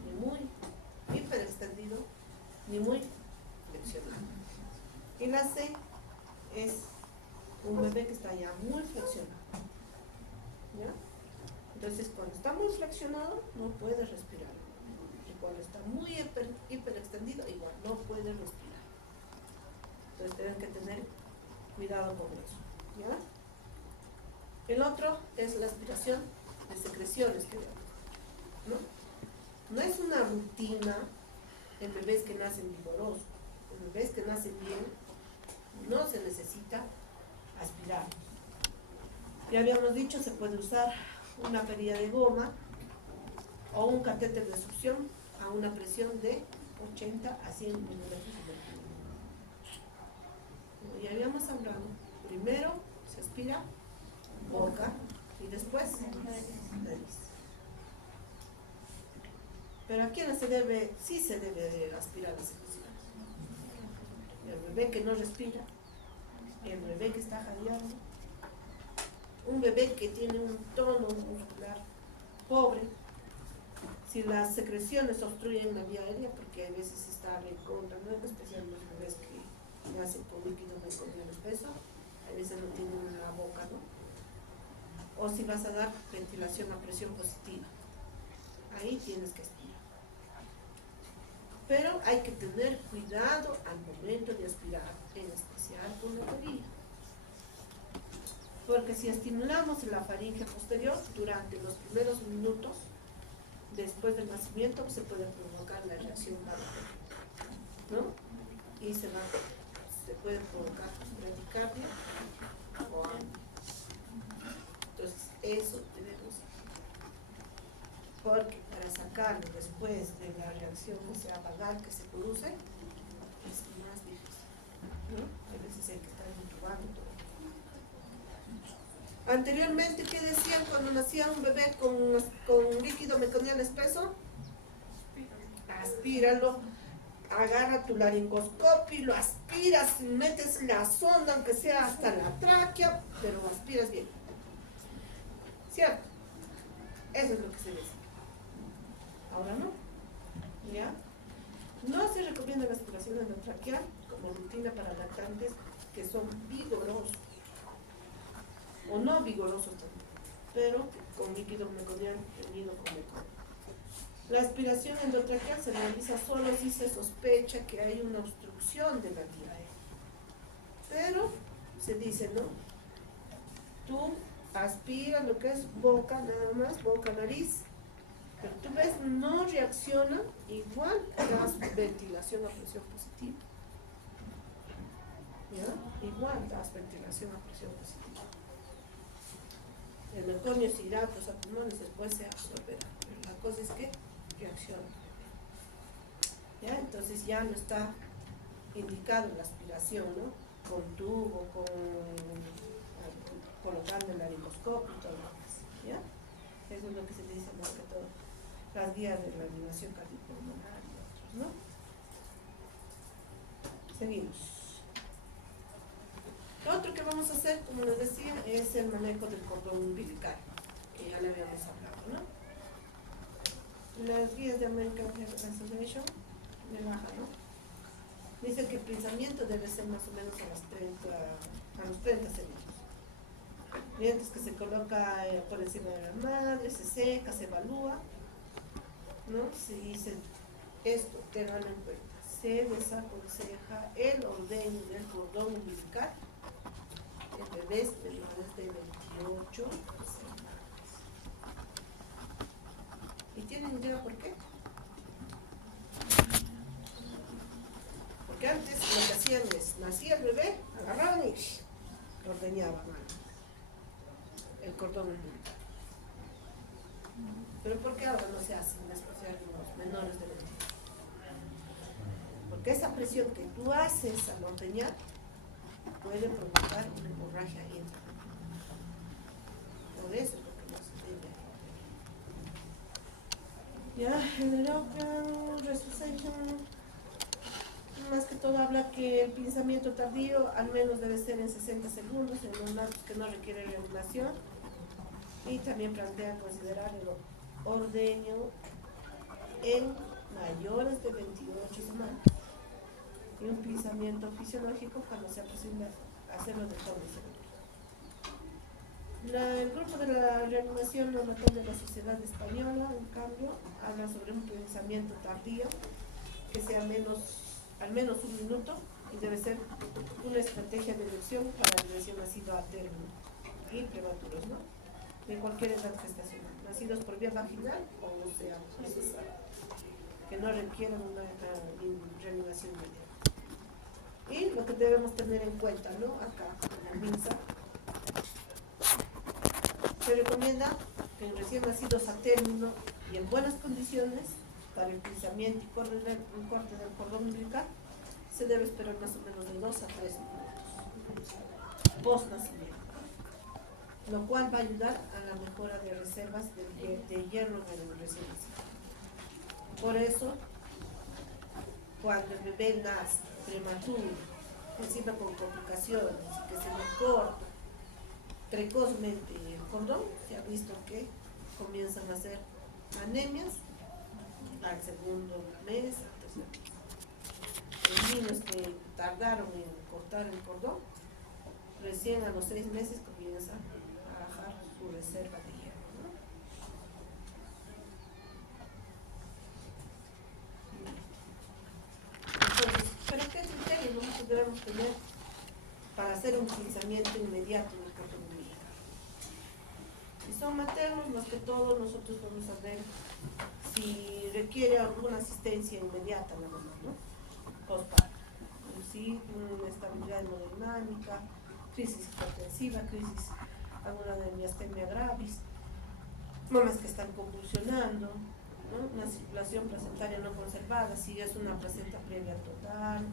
Ni muy hiperextendido, ni muy flexionado. Y la C es un bebé que está ya muy flexionado. ¿Ya? Entonces, cuando está muy flexionado, no puede respirar. Y cuando está muy hiperextendido, igual, no puede respirar. Entonces, tienen que tener cuidado con eso. ¿Ya? El otro es la aspiración de secreciones que vemos, ¿no? No es una rutina en bebés que nacen vigorosos. En bebés que nacen bien, no se necesita aspirar. Ya habíamos dicho, se puede usar una perilla de goma o un catéter de succión a una presión de 80 a 100 milímetros de mercurio. Como ya habíamos hablado, primero se aspira boca y después nariz. Pero ¿a quién sí se debe aspirar las secreciones? El bebé que no respira, el bebé que está jadeando, un bebé que tiene un tono muscular pobre, si las secreciones obstruyen la vía aérea, porque a veces está en contra, ¿no?, especialmente los bebés que nacen con líquido muy comido espeso, a veces no tienen en la boca, ¿no? O si vas a dar ventilación a presión positiva, ahí tienes que aspirar. Pero hay que tener cuidado al momento de aspirar, en especial con la perilla. Porque si estimulamos la faringe posterior durante los primeros minutos, después del nacimiento se puede provocar la reacción vagal, ¿no? Y se puede provocar bradicardia o hambre. Entonces, eso debemos, porque para sacarlo después de la reacción que sea vagal que se produce, es más difícil, ¿no? A veces hay que estar intubando todo. Anteriormente, ¿qué decían cuando nacía un bebé con líquido meconial espeso? Aspíralo, agarra tu laringoscopio y lo aspiras, metes la sonda, aunque sea hasta la tráquea, pero aspiras bien. ¿Cierto? Eso es lo que se dice. Ahora no. ¿Ya? No se recomienda la aspiración endotraqueal como rutina para lactantes que son vigorosos o no vigorosos también, pero con líquido meconial unido con meconio. La aspiración endotraqueal se realiza solo si se sospecha que hay una obstrucción de la vía aérea. Pero se dice, ¿no? Tú aspiras lo que es boca, nada más, boca, nariz, pero tú ves, no reacciona, igual das ventilación a presión positiva. ¿Ya? Igual das ventilación a presión positiva. El meconio se irá a tus pulmones, después se absorberá. Pero la cosa es que reacciona. ¿Ya? Entonces ya no está indicado la aspiración, ¿no? Con tubo, colocando el laringoscopio y todo lo demás. ¿Ya? Eso es lo que se dice más que todo. Las guías de reanimación cardiopulmonar y otros, ¿no? Seguimos. Lo otro que vamos a hacer, como les decía, es el manejo del cordón umbilical, que ya le habíamos hablado, ¿no? Las guías de American Heart Association de baja, ¿no? Dice que el pensamiento debe ser más o menos a los 30 segundos. Mientras que se coloca por encima de la madre, se seca, se evalúa, ¿no? Se dice esto, tenganlo en cuenta. Se desaconseja el ordeño del cordón umbilical en bebés menores de 28 semanas. ¿Y tienen idea por qué? Porque antes lo que hacían es, nacía el bebé, agarraban y lo ordeñaban el cordón umbilical. Pero ¿por qué ahora no se hace, en especial en los menores de 28? Porque esa presión que tú haces al ordeñar puede provocar una hemorragia intracraniana. Por eso es lo que no se debe. Ya, el European Resuscitation más que todo habla que el pinzamiento tardío al menos debe ser en 60 segundos en los natos que no requiere reanimación, y también plantea considerar el ordeño en mayores de 28 semanas y un pinzamiento fisiológico cuando sea posible hacerlo de forma segura. El grupo de la reanimación neonatal de la Sociedad Española, en cambio, habla sobre un pinzamiento tardío que sea al menos un minuto, y debe ser una estrategia de elección para el recién nacido a término y prematuros, ¿no? De cualquier edad gestacional, nacidos por vía vaginal o sea cesárea, que no requieran una reanimación inmediata. Y lo que debemos tener en cuenta, ¿no? Acá en la MINSA se recomienda que en recién nacidos a término y en buenas condiciones para el pinzamiento y corte del cordón umbilical se debe esperar más o menos de 2 a 3 minutos post nacimiento, lo cual va a ayudar a la mejora de reservas de hierro del recién nacido. Por eso, cuando el bebé nace prematuro, encima con complicaciones, que se le corta precozmente el cordón, se ha visto que comienzan a hacer anemias al segundo mes, al tercer mes. Los niños que tardaron en cortar el cordón, recién a los 6 meses comienzan a bajar su reserva de hierro, ¿no? Entonces, ¿pero qué criterios nosotros debemos tener para hacer un pinzamiento inmediato del cordón umbilical? Si son maternos, más que todo nosotros vamos a ver si requiere alguna asistencia inmediata la mamá, ¿no? Postparto. Sí, inestabilidad hemodinámica, crisis hipertensiva, crisis alguna de miastenia gravis, mamás que están convulsionando, ¿no? Una circulación placentaria no conservada, si es una placenta previa total,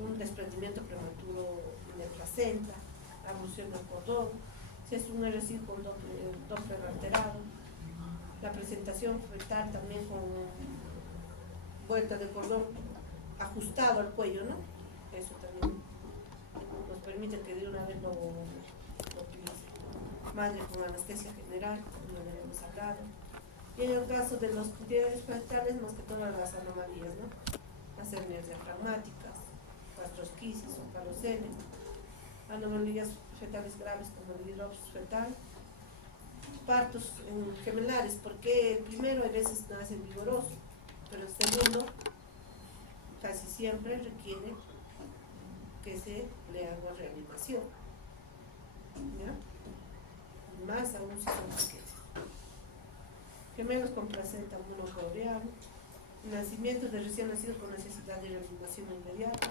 un desprendimiento prematuro de placenta, ablución del cordón, si es un RSI con Doppler alterado, la presentación fetal también con vuelta de cordón ajustado al cuello, ¿no? Eso también nos permite que de una vez lo utilice. Madre con anestesia general, como lo hemos hablado. Y en el caso de los critérios fetales, más que todas las anomalías, ¿no? Las hernias diafragmáticas, gastrosquisis o calocene, anomalías fetales graves como el hidropsis fetal, partos gemelares, porque el primero a veces nace vigoroso, pero el segundo casi siempre requiere que se le haga reanimación, ¿ya? Más aún si son pequeños. Gemelos con placenta monocaurial, nacimiento de recién nacido con necesidad de reanimación inmediata,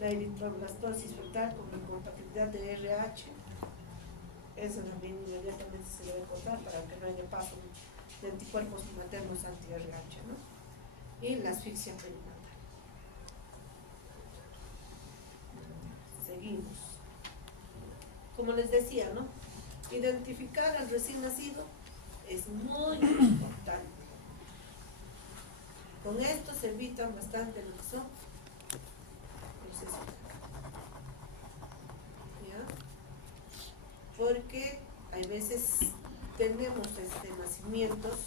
la eritroblastosis fetal con incompatibilidad de RH, eso también inmediatamente se debe cortar para que no haya paso de anticuerpos maternos anti-RH, ¿no? Y la asfixia perinatal. Seguimos. Como les decía, ¿no? Identificar al recién nacido es muy importante. Con esto se evitan bastante lo que son los cesáreos. ¿Ya? Porque hay veces tenemos nacimientos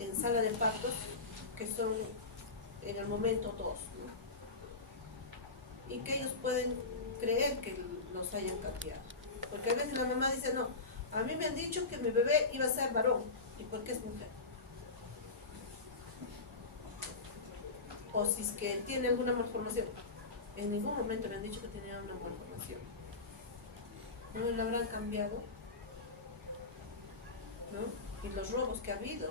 en sala de partos que son en el momento 2, ¿no? Y que ellos pueden creer que los hayan cambiado, porque a veces la mamá dice, no, a mí me han dicho que mi bebé iba a ser varón, ¿y por qué es mujer? O si es que tiene alguna malformación, en ningún momento me han dicho que tenía una malformación, no lo habrán cambiado, ¿no? Y los robos que ha habido,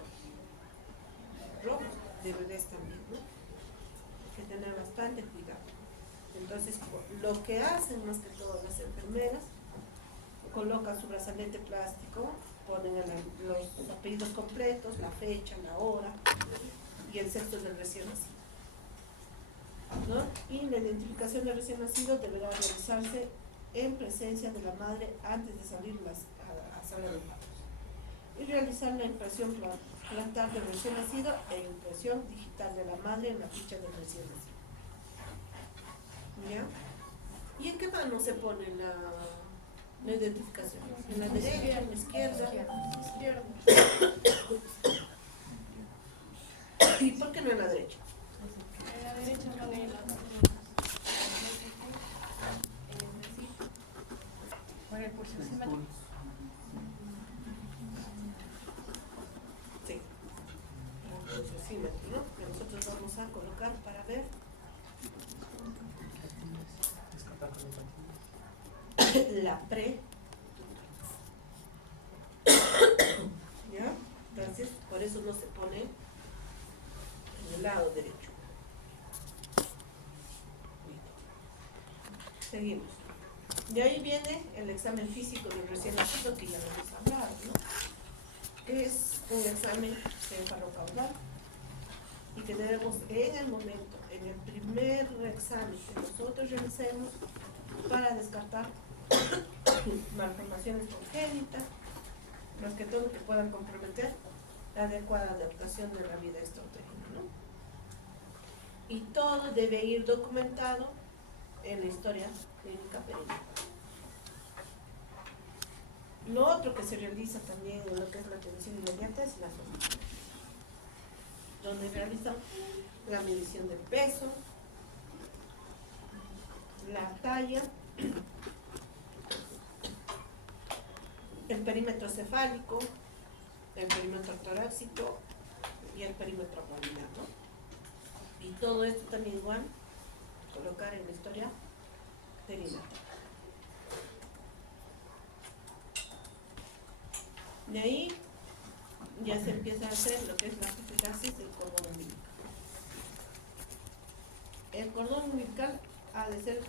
robos de bebés también, ¿no? Hay que tener bastante cuidado. Entonces, lo que hacen más que todo las enfermeras, colocan su brazalete plástico, ponen los apellidos completos, la fecha, la hora y el sexo del recién nacido, ¿no? Y la identificación del recién nacido deberá realizarse en presencia de la madre antes de salir a sala de partos. Y realizar la impresión plantar del recién nacido e impresión digital de la madre en la ficha del recién nacido. ¿Ya? ¿Y en qué mano se pone la identificación? ¿En la derecha, en la izquierda? Izquierda. ¿Y por qué no en la derecha? En la derecha pone la por el pulso simétrico. Sí. El pulsosímetro, ¿no? Que nosotros vamos a colocar para ver la pre. ¿Ya? Entonces, por eso no se pone en el lado derecho. Seguimos. De ahí viene el examen físico del recién nacido, que ya lo hemos hablado, ¿no? Que es un examen cefalocaudal y que debemos en el momento, en el primer examen que nosotros realicemos, para descartar malformaciones congénitas, más que todo que puedan comprometer la adecuada adaptación de la vida extrauterina, ¿no? Y todo debe ir documentado en la historia clínica perinatal. Lo otro que se realiza también en lo que es la atención inmediata es la sonografía, donde realizan la medición del peso, la talla, el perímetro cefálico, el perímetro torácico y el perímetro abdominal, ¿no? Y todo esto también igual colocar en la historia perinatal. De ahí ya se empieza a hacer lo que es la profilaxis del cordón umbilical. El cordón umbilical ha de ser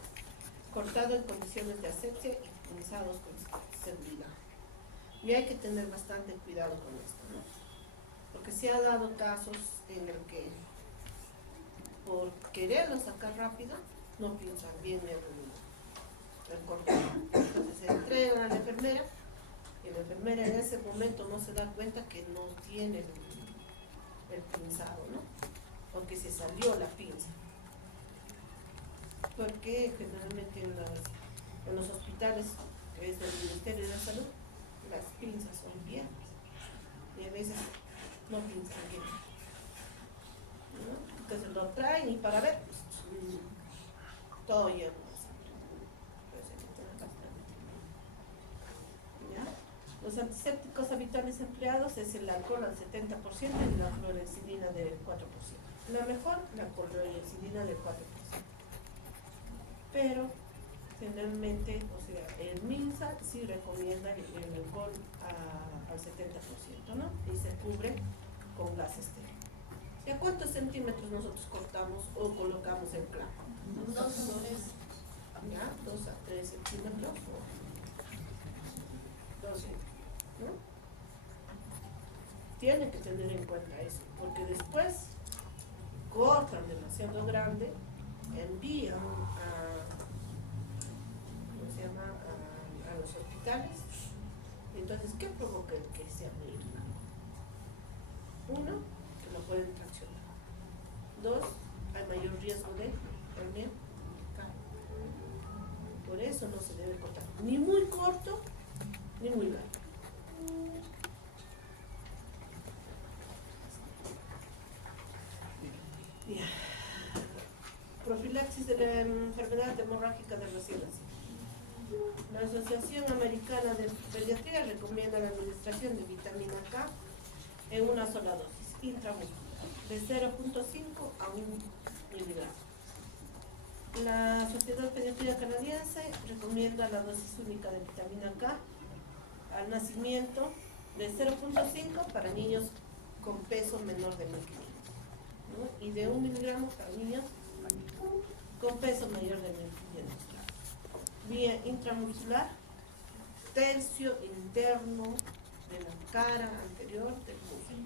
cortado en condiciones de asepsia y punzados con seguridad. Y hay que tener bastante cuidado con esto, ¿no? Porque se ha dado casos en el que por quererlo sacar rápido no piensan bien el cordón. Entonces se entregan a la enfermera y la enfermera en ese momento no se da cuenta que no tiene el pinzado, ¿no? O que se salió la pinza. Porque generalmente en los hospitales, que es del Ministerio de la Salud, las pinzas son viejas y a veces no pinzan bien, ¿no? Entonces lo traen y para ver, pues, todo lleno de sangre. Entonces hay que tener bastante. ¿Ya? Los antisépticos habituales empleados es el alcohol al 70% y la clorexidina del 4%. La mejor, la clorexidina del 4%. Pero generalmente, o sea, el MINSA sí recomienda el alcohol al 70%, ¿no? Y se cubre con gas estéril. ¿Y a cuántos centímetros nosotros cortamos o colocamos el clavo? 2 o 3. ¿Ya? 2 a 3 centímetros o 12, ¿no? Tienen que tener en cuenta eso, porque después cortan demasiado grande, envían a los hospitales. Entonces, ¿qué provoca el que se abrir? Uno, que no pueden traccionar. Dos, hay mayor riesgo de hernia. Por eso no se debe cortar ni muy corto ni muy largo. Ya. Profilaxis de la enfermedad hemorrágica del recién nacido. La Asociación Americana de Pediatría recomienda la administración de vitamina K en una sola dosis intramuscular de 0.5 a 1 miligramo. La Sociedad Pediatría Canadiense recomienda la dosis única de vitamina K al nacimiento de 0.5 para niños con peso menor de 1500, ¿no? Y de 1 miligramo para niños con peso mayor de 1500. Vía intramuscular, tercio interno de la cara anterior del muslo.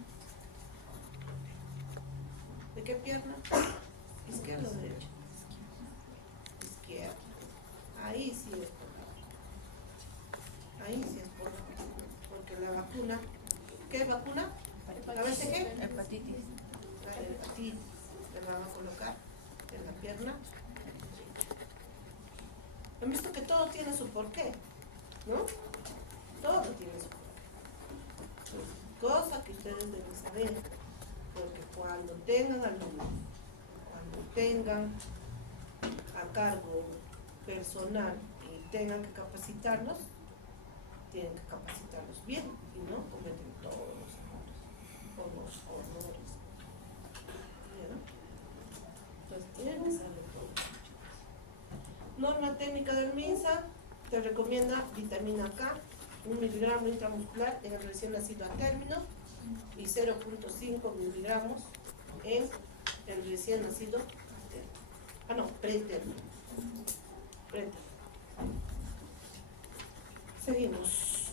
¿De qué pierna? ¿Izquierda o derecha? Izquierda. Ahí sí es por la. Ahí sí es por la. Porque la vacuna, ¿qué vacuna? ¿La BCG? Hepatitis. La hepatitis. Le van a colocar en la pierna. Han visto que todo tiene su porqué, ¿no? Todo tiene su porqué. Pues, cosa que ustedes deben saber, porque cuando tengan alumnos, cuando tengan a cargo personal y tengan que capacitarlos, tienen que capacitarlos bien y no cometen todos los errores o los horrores. ¿No? Entonces tienen que saber todo. Norma técnica del MINSA te recomienda vitamina K, 1 miligramo intramuscular en el recién nacido a término y 0.5 miligramos en el recién nacido a término. Pretérmino. Seguimos.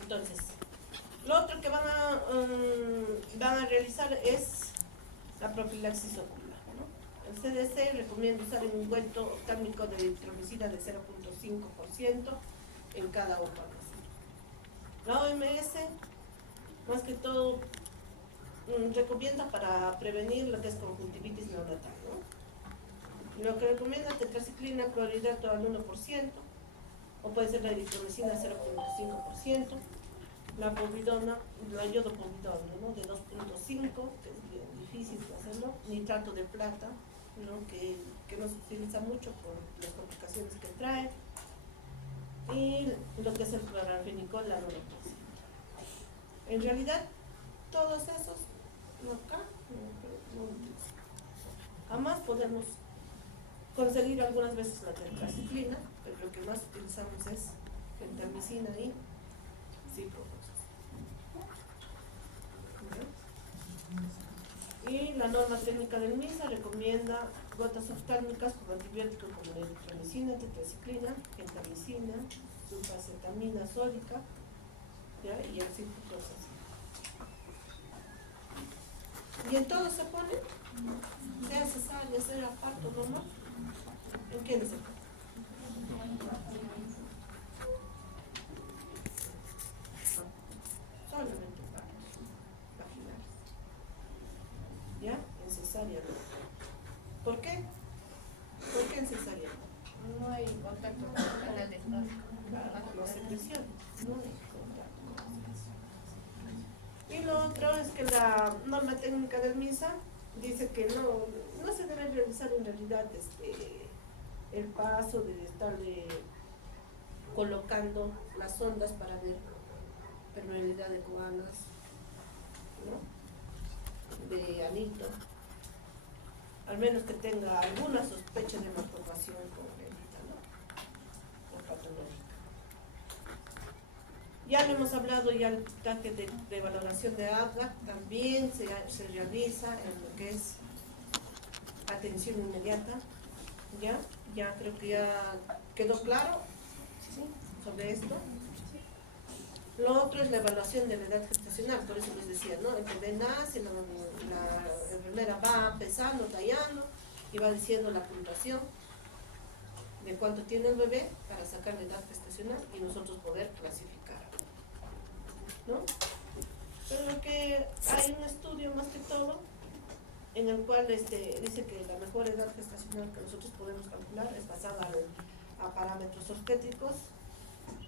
Entonces, lo otro que van a realizar es la profilaxis ocular. El CDC recomienda usar un ungüento oftálmico de eritromicina de 0.5% en cada órgano. La OMS, más que todo, recomienda para prevenir lo que es conjuntivitis neonatal, ¿no? Lo que recomienda es tetraciclina, clorhidrato al 1%, o puede ser la eritromicina 0.5%, la povidona, la iodopovidona, ¿no? De 2.5, que es bien difícil de hacerlo, nitrato de plata, ¿no? que no se utiliza mucho por las complicaciones que trae, y lo que es el clorarfenicol, la 9%. En realidad, todos esos, no utilizamos. Además podemos conseguir algunas veces la tetraciclina, pero lo que más utilizamos es gentamicina y Y la norma técnica del MISA recomienda gotas oftálmicas con antibióticos como la eritromicina, tetraciclina, gentamicina, sulfacetamina sódica, ¿ya? Y así cosas. Y en todo se pone, sea cesárea, sea parto normal. ¿En quiénes se pone? Solamente partos vaginales. ¿Ya? En cesárea no. ¿Por qué? ¿Por qué en cesárea no? No hay contacto con el canal de espacio. No secreción, no hay contacto con la secreción. Y lo otro es que la norma técnica del MISA dice que no se debe realizar en realidad el paso de estarle colocando las sondas para ver permeabilidad de coanas, ¿no? De anito, al menos que tenga alguna sospecha de malformación congénita, ¿no? O patológica. Ya lo hemos hablado, ya el taque de valoración de AGA también se realiza en lo que es atención inmediata. Ya creo que ya quedó claro, ¿sí?, sobre esto. Lo otro es la evaluación de la edad gestacional, por eso les decía, ¿no? El bebé nace, la enfermera va pesando, tallando y va diciendo la puntuación de cuánto tiene el bebé para sacar la edad gestacional y nosotros poder clasificar, ¿no? Pero que hay un estudio más que todo en el cual dice que la mejor edad gestacional que nosotros podemos calcular es basada a parámetros obstétricos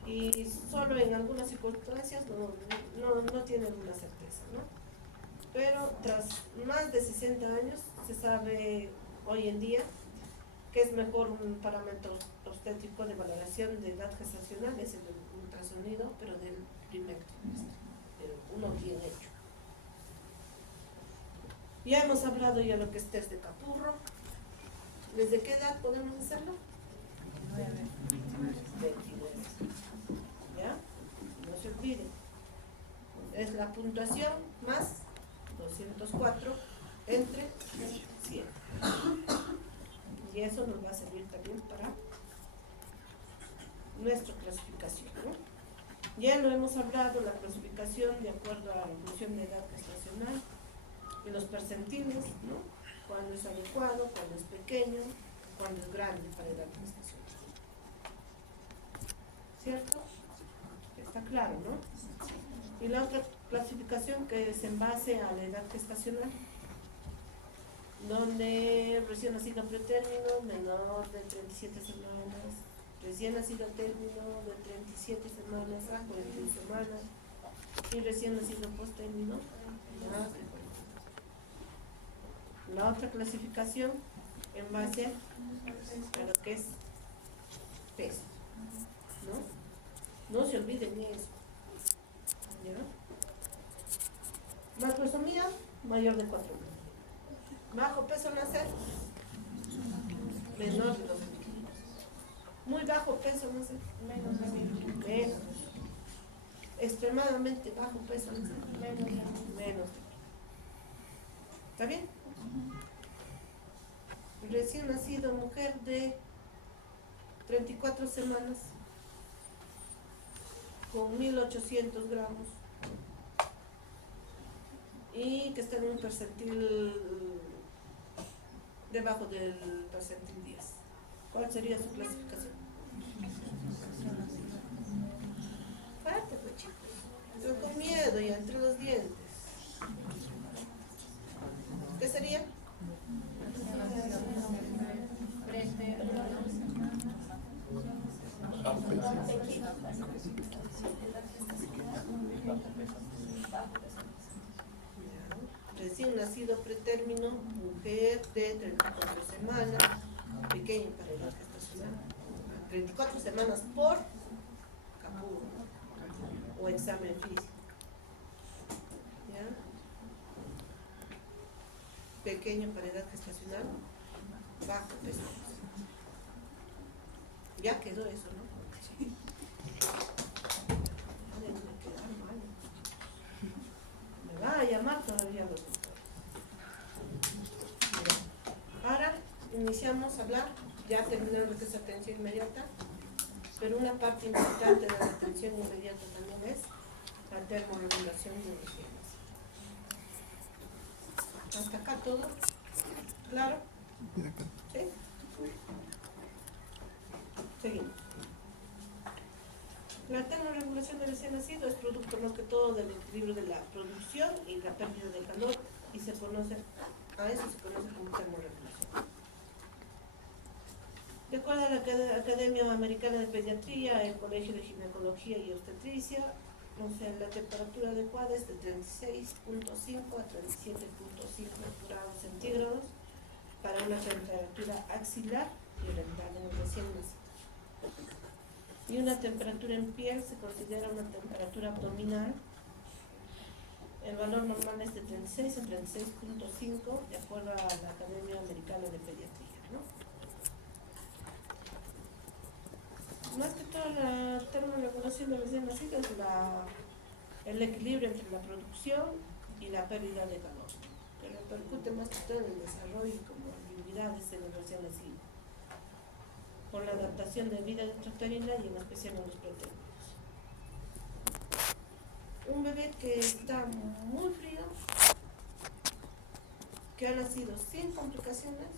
y solo en algunas circunstancias no tiene alguna certeza, ¿no? Pero tras más de 60 años se sabe hoy en día que es mejor un parámetro obstétrico de valoración de edad gestacional, es el ultrasonido, pero del primer trimestre, pero uno bien hecho. Ya hemos hablado ya lo que es test de Capurro. ¿Desde qué edad podemos hacerlo? 29. ¿Ya? No se olviden. Es la puntuación más 204 entre 100. Y eso nos va a servir también para nuestra clasificación, ¿no? Ya lo hemos hablado, la clasificación de acuerdo a la función de edad gestacional y los percentiles, ¿no? Cuando es adecuado, cuando es pequeño, cuando es grande para edad gestacional. ¿Cierto? Está claro, ¿no? Y la otra clasificación que es en base a la edad gestacional, donde recién nacido pretérmino, menor de 37 semanas, recién nacido término de 37 semanas a 41 semanas, y recién nacido posttérmino, más de 40. La otra clasificación en base a lo que es peso, ¿no? No se olviden de eso, ¿ya? Macrosomía mayor de 4 meses. Bajo peso al nacer, menor de 2 kilos. Muy bajo peso al nacer, menos de 1.000. Menos. Extremadamente bajo peso al nacer, menos. ¿Está bien? Recién nacido, mujer de 34 semanas, con 1.800 gramos, y que está en un percentil debajo del percentil 10. ¿Cuál sería su clasificación? Fuerte, pues, chicos. Pero con miedo ya entre los dientes. ¿Qué sería? Recién nacido pretérmino, mujer de 34 semanas, pequeño para edad gestacional, 34 semanas por Capurro o examen físico. ¿Ya? Pequeño para edad gestacional, bajo peso. Ya quedó eso, ¿no? a llamar todavía los resultados. Ahora iniciamos a hablar, ya terminamos lo que es atención inmediata, pero una parte importante de la atención inmediata también es la termorregulación de los bienes. Hasta acá todo, ¿claro? ¿Sí? Seguimos. La termorregulación del recién nacido es producto más que todo del equilibrio de la producción y la pérdida de calor, y se conoce, a eso se conoce como termorregulación. De acuerdo a la Academia Americana de Pediatría, el Colegio de Ginecología y Obstetricia, la temperatura adecuada es de 36.5 a 37.5 grados centígrados para una temperatura axilar y rectal en el recién nacido. Y una temperatura en piel se considera una temperatura abdominal. El valor normal es de 36 a 36.5 de acuerdo a la Academia Americana de Pediatría, ¿no? Más que todo, la termorregulación del recién nacido es el equilibrio entre la producción y la pérdida de calor, que repercute más que todo en el desarrollo y comorbilidades en el recién nacido, por la adaptación de vida intrauterina y en especial en los pretéritos. Un bebé que está muy frío, que ha nacido sin complicaciones,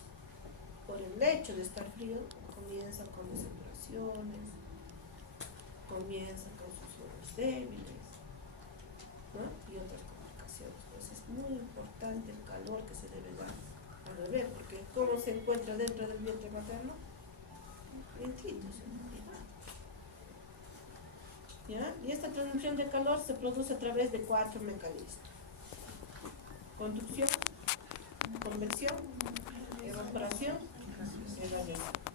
por el hecho de estar frío, comienza con desesperaciones, comienza con sus sueños débiles, ¿no? Y otras complicaciones. Pues es muy importante el calor que se debe dar al bebé, porque ¿cómo se encuentra dentro del vientre materno? Vientitos, ¿ya? Y esta transmisión de calor se produce a través de 4 mecanismos: conducción, convección, evaporación y radiación.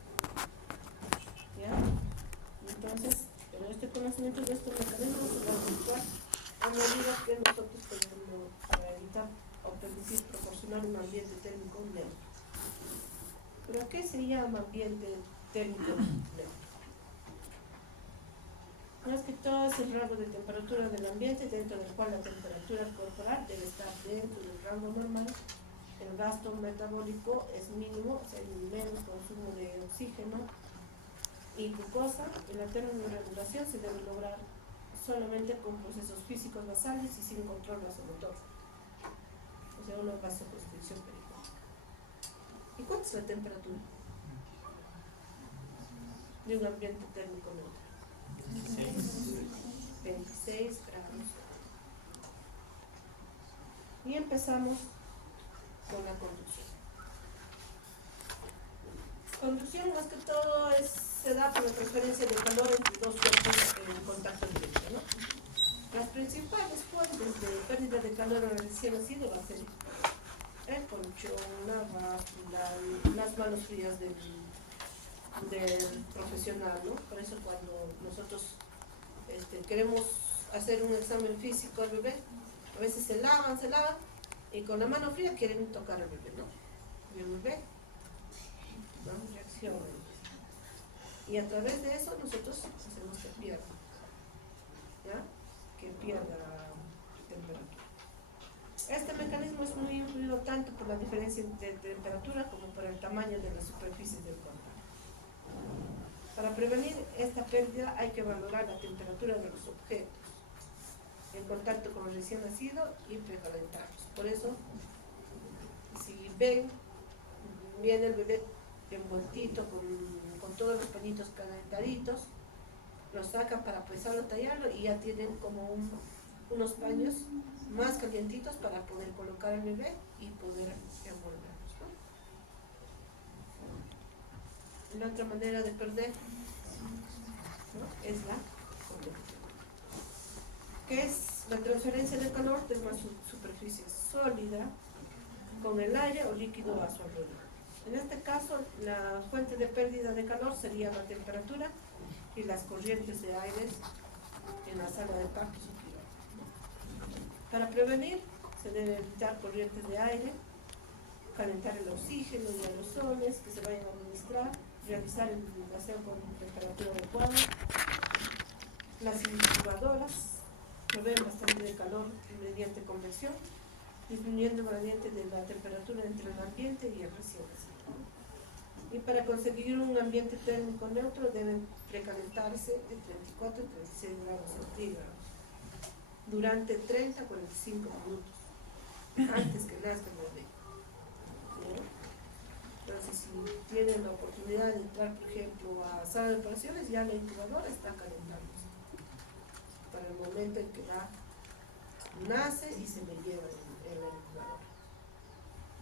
¿Ya? Entonces, pero este conocimiento de estos mecanismos se va a actuar a medida que nosotros tenemos para evitar o permitir proporcionar un ambiente térmico neutro. ¿Pero qué se llama ambiente térmico neutro? Más que todo es el rango de temperatura del ambiente dentro del cual la temperatura corporal debe estar dentro del rango normal. El gasto metabólico es mínimo, o sea, hay menos consumo de oxígeno y glucosa, y la termorregulación se debe lograr solamente con procesos físicos basales y sin control vasomotor, o sea, una vasoconstricción periférica. ¿Y cuánto es la temperatura de un ambiente térmico neutro? 26 grados. Y empezamos con la conducción. Conducción más que todo se da por la transferencia de calor entre dos cuerpos en contacto directo, ¿no? Las principales fuentes de pérdida de calor en el recién nacido va a ser el colchón, la báscula, las manos frías del profesional, ¿no? Por eso cuando nosotros queremos hacer un examen físico al bebé, a veces se lavan y con la mano fría quieren tocar al bebé, ¿no? Y el bebé, ¿no? Reacciona. Y a través de eso nosotros hacemos que pierda, ¿ya? Que pierda temperatura. Este mecanismo es muy influido tanto por la diferencia de temperatura como por el tamaño de las superficies del contacto. Para prevenir esta pérdida hay que valorar la temperatura de los objetos, el contacto con el recién nacido y precalentarlos. Por eso, si viene el bebé envueltito con todos los pañitos calentaditos, los sacan para pesarlo, tallarlo y ya tienen como unos paños más calientitos para poder colocar al bebé y poder envolverlos, ¿no? La otra manera de perder, ¿no? Es la convección, que es la transferencia de calor de una superficie sólida con el aire o líquido a su alrededor. En este caso, la fuente de pérdida de calor sería la temperatura y las corrientes de aire en la sala de parto superior. Para prevenir, se debe evitar corrientes de aire, calentar el oxígeno y aerosoles que se vayan a administrar, realizar el gaseo con temperatura adecuada. Las incubadoras proveen bastante de calor mediante convección disminuyendo el gradiente de la temperatura entre el ambiente y el recién nacido. Y para conseguir un ambiente térmico neutro deben precalentarse de 34 a 36 grados centígrados durante 30 a 45 minutos antes que nazca el bebé. ¿No? Entonces, si tienen la oportunidad de entrar, por ejemplo, a sala de operaciones, ya la incubadora está calentándose para el momento en que nace y se le lleva en la incubadora.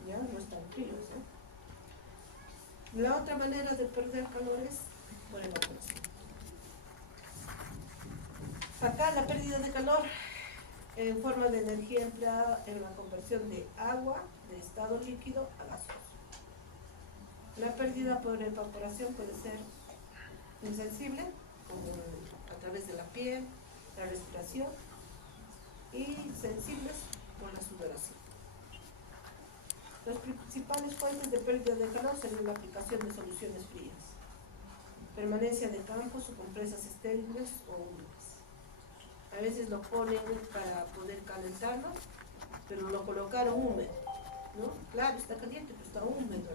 Ya no están fríos, ¿eh? La otra manera de perder calor es por evaporación. Acá la pérdida de calor en forma de energía empleada en la conversión de agua de estado líquido a gaseoso. La pérdida por evaporación puede ser insensible, como a través de la piel, la respiración, y sensibles por la sudoración. Las principales fuentes de pérdida de calor serían la aplicación de soluciones frías, permanencia de campos o compresas estériles o húmedas. A veces lo ponen para poder calentarlo, pero lo colocaron húmedo, ¿no? Claro, está caliente, pero está húmedo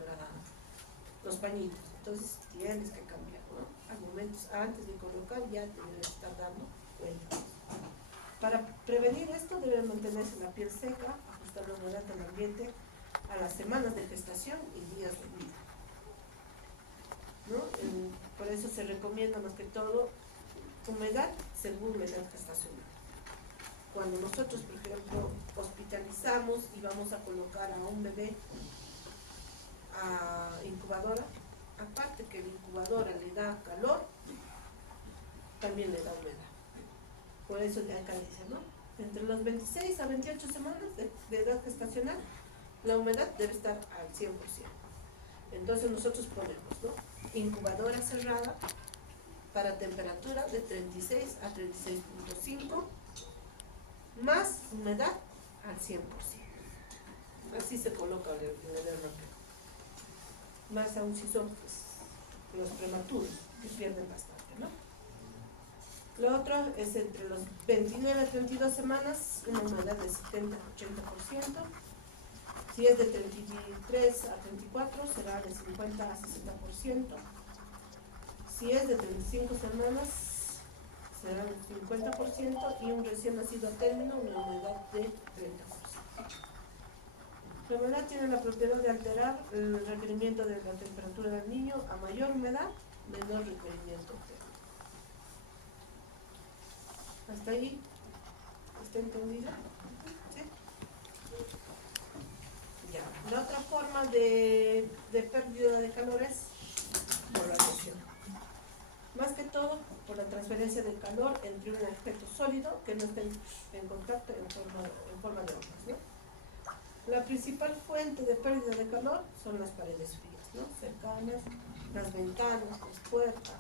los pañitos. Entonces tienes que cambiar, ¿no? Al momento, antes de colocar, ya te debes estar dando cuenta. Para prevenir esto, debe mantenerse la piel seca, ajustar la humedad del ambiente a las semanas de gestación y días de vida, ¿no? Por eso se recomienda más que todo humedad según la edad gestacional. Cuando nosotros, por ejemplo, hospitalizamos y vamos a colocar a un bebé a incubadora, aparte que la incubadora le da calor, también le da humedad. Por eso de acá dice, ¿no? Entre los 26 a 28 semanas de edad gestacional, la humedad debe estar al 100%. Entonces nosotros ponemos, ¿no? Incubadora cerrada para temperatura de 36 a 36.5 más humedad al 100%. Así se coloca el bebé rápido. Más aún si son pues, los prematuros, que pierden bastante, ¿no? Lo otro es entre los 29 a 32 semanas, una humedad de 70 a 80%. Si es de 33 a 34, será de 50 a 60%. Si es de 35 semanas, será un 50%. Y un recién nacido a término, una humedad de 30%. La humedad tiene la propiedad de alterar el requerimiento de la temperatura del niño. A mayor humedad, menor requerimiento térmico. ¿Hasta ahí? ¿Está entendido? ¿Sí? Ya. La otra forma de pérdida de calor es por radiación. Más que todo, por la transferencia de calor entre un objeto sólido que no esté en contacto en forma de ondas, ¿no? La principal fuente de pérdida de calor son las paredes frías, ¿no? Cercanas, las ventanas, las puertas.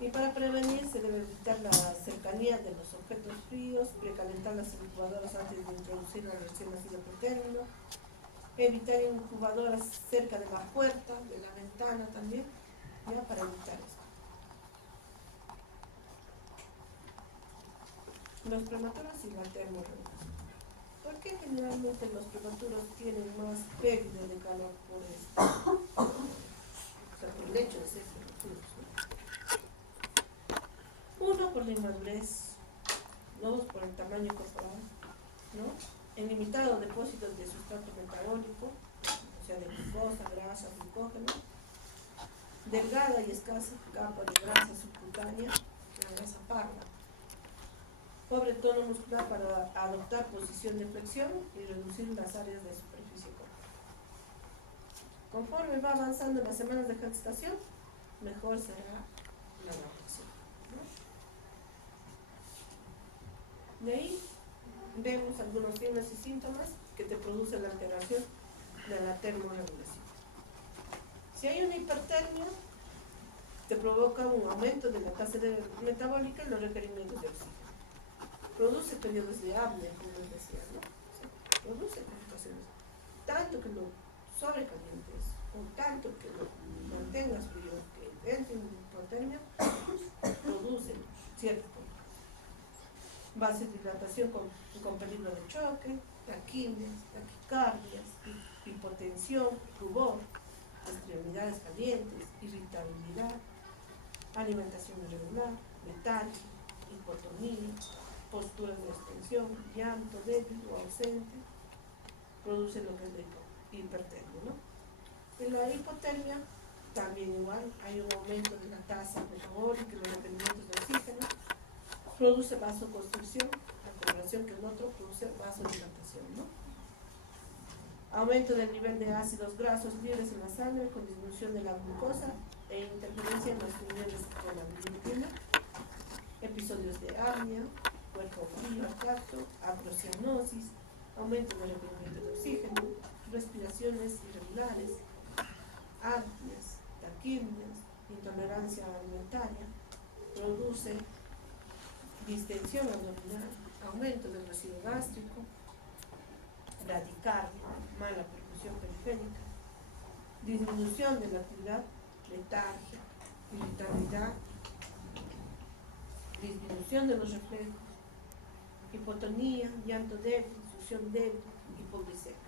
Y para prevenir se debe evitar la cercanía de los objetos fríos, precalentar las incubadoras antes de introducir al recién nacido por término, evitar incubadoras cerca de la puerta, de la ventana también, ya para evitar esto. Los prematuros y la termorregulación. ¿Por qué generalmente los prematuros tienen más pérdida de calor por esto? O sea, por el hecho de ser prematuros, ¿no? Uno, por la inmadurez. Dos, por el tamaño corporal, ¿no? El limitado depósito de sustrato metabólico, o sea, de glucosa, grasa, glucógeno. Delgada y escasa capa de grasa subcutánea, la grasa parda. Pobre tono muscular para adoptar posición de flexión y reducir las áreas de superficie corporal. Conforme va avanzando las semanas de gestación, mejor será la adaptación, ¿no? De ahí vemos algunos signos y síntomas que te producen la alteración de la termorregulación. Si hay una hipertermia, te provoca un aumento de la tasa metabólica y los requerimientos de oxígeno. Produce periodos de apnea, como les decía, ¿no? O sea, produce complicaciones. Tanto que lo sobrecalientes o tanto que lo mantengas frío, que entre en hipotermia, produce ciertas complicaciones. Vasodilatación con peligro de choque, taquimias, taquicardias, hipotensión, rubor, extremidades calientes, irritabilidad, alimentación irregular, letargia, hipotonía, posturas de extensión, llanto débil o ausente, produce lo que es la hipertermia, ¿no? En la hipotermia también igual hay un aumento de la tasa metabólica y los requerimientos de oxígeno, produce vasoconstricción, a comparación que el otro produce vasodilatación, ¿no? Aumento del nivel de ácidos grasos libres en la sangre con disminución de la glucosa e interferencia en los niveles de la bilirrubina, episodios de apnea, cuerpo frío, tacto, aprocianosis, aumento del requerimiento de oxígeno, respiraciones irregulares, apneas, taquimias, intolerancia alimentaria, produce distensión abdominal, aumento del residuo gástrico, bradicardia, mala perfusión periférica, disminución de la actividad, letargia, irritabilidad, disminución de los reflejos, hipotonía, llanto débil, succión débil, hipoglicemia.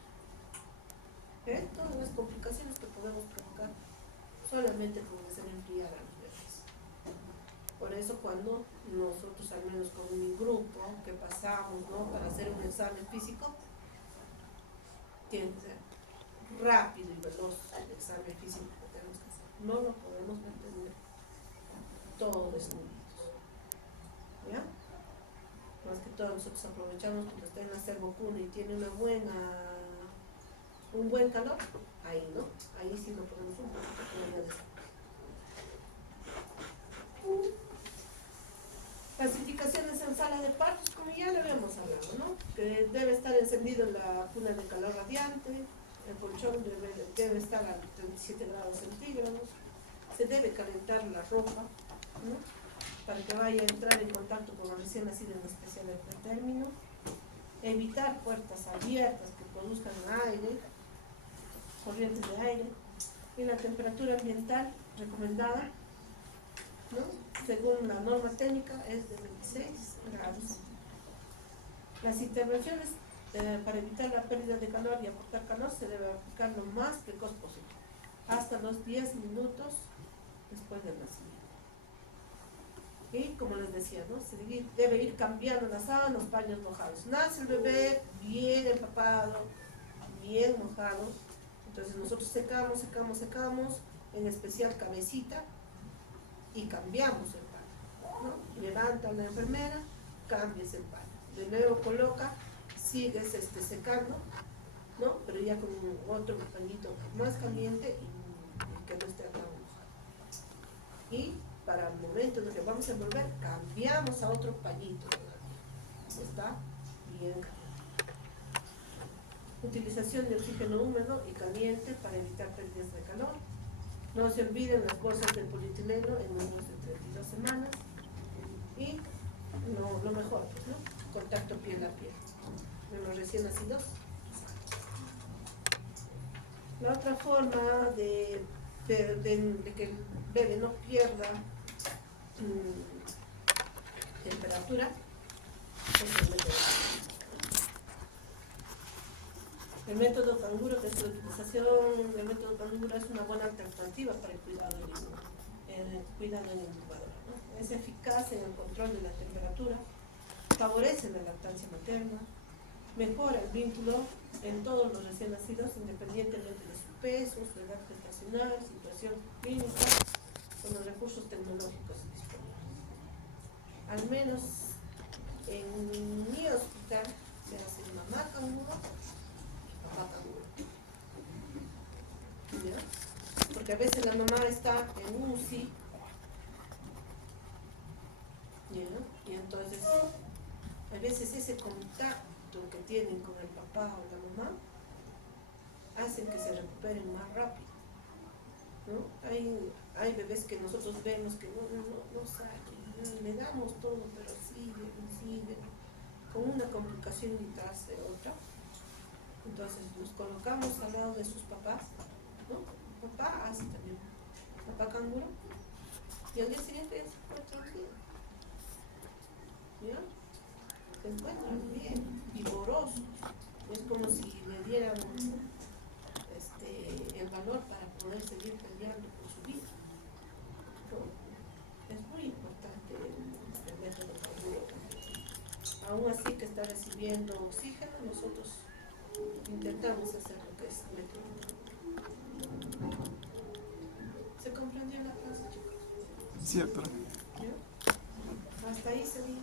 Todas las complicaciones que podemos provocar solamente con hacer enfriar a los bebés. Por eso cuando nosotros, al menos con mi grupo, que pasamos, ¿no?, para hacer un examen físico, tiene que ser rápido y veloz el examen físico que tenemos que hacer. No lo podemos mantener todos desnuditos. ¿Ya? Más que todo nosotros aprovechamos cuando está en la servocuna y tiene un buen calor, ahí no, ahí sí lo podemos un poquito. Clasificaciones en sala de partos, como ya lo habíamos hablado, ¿no? Que debe estar encendido la cuna de calor radiante, el colchón debe estar a 37 grados centígrados, se debe calentar la ropa, ¿no?, para que vaya a entrar en contacto con el recién nacido, en especial el pretérmino, evitar puertas abiertas que produzcan aire, corrientes de aire, y la temperatura ambiental recomendada, ¿no?, según la norma técnica, es de 26 grados. Las intervenciones para evitar la pérdida de calor y aportar calor se debe aplicar lo más precoz posible, hasta los 10 minutos después del nacimiento. Y como les decía, ¿no?, se debe ir cambiando las sábanas, los paños mojados. Nace el bebé bien empapado, bien mojado, entonces nosotros secamos, en especial cabecita, y cambiamos el paño, ¿no? Levanta la enfermera, cambies el paño, de nuevo coloca, sigues secando, ¿no?, pero ya con otro pañito más caliente y que no esté tan mojado. Y para el momento en el que vamos a envolver, cambiamos a otro pañito, está bien caliente. Utilización de oxígeno húmedo y caliente para evitar pérdidas de calor. No se olviden las bolsas de polietileno en niños de 32 semanas. Y lo mejor, ¿no?, contacto piel a piel. En los recién nacidos. La otra forma de que el bebé no pierda temperatura es el método canguro, que es la utilización del método canguro, es una buena alternativa para el cuidado en la incubadora, ¿no? Es eficaz en el control de la temperatura, favorece la lactancia materna, mejora el vínculo en todos los recién nacidos, independientemente de su peso, su edad gestacional, situación clínica, con los recursos tecnológicos disponibles. Al menos en mi hospital se hace mamá canguro y papá canguro. ¿Ya? Porque a veces la mamá está en UCI, ¿ya?, y entonces a veces ese contacto que tienen con el papá o la mamá hacen que se recuperen más rápido, ¿no? Hay bebés que nosotros vemos que no salen, le damos todo, pero siguen, con una complicación detrás de otra. Entonces los colocamos al lado de sus papás, ¿no? El papá hace también, papá canguro, y al día siguiente ya se encuentran bien, ¿ya? Se encuentran bien, vigorosos. Es como si le dieran el valor para poder seguir peleando por su vida, ¿no? Es muy importante el método carburo. Aún así que está recibiendo oxígeno, nosotros intentamos hacer lo que es método. ¿Se comprendió la clase, chicos? Cierto. ¿Ya? Hasta ahí sería.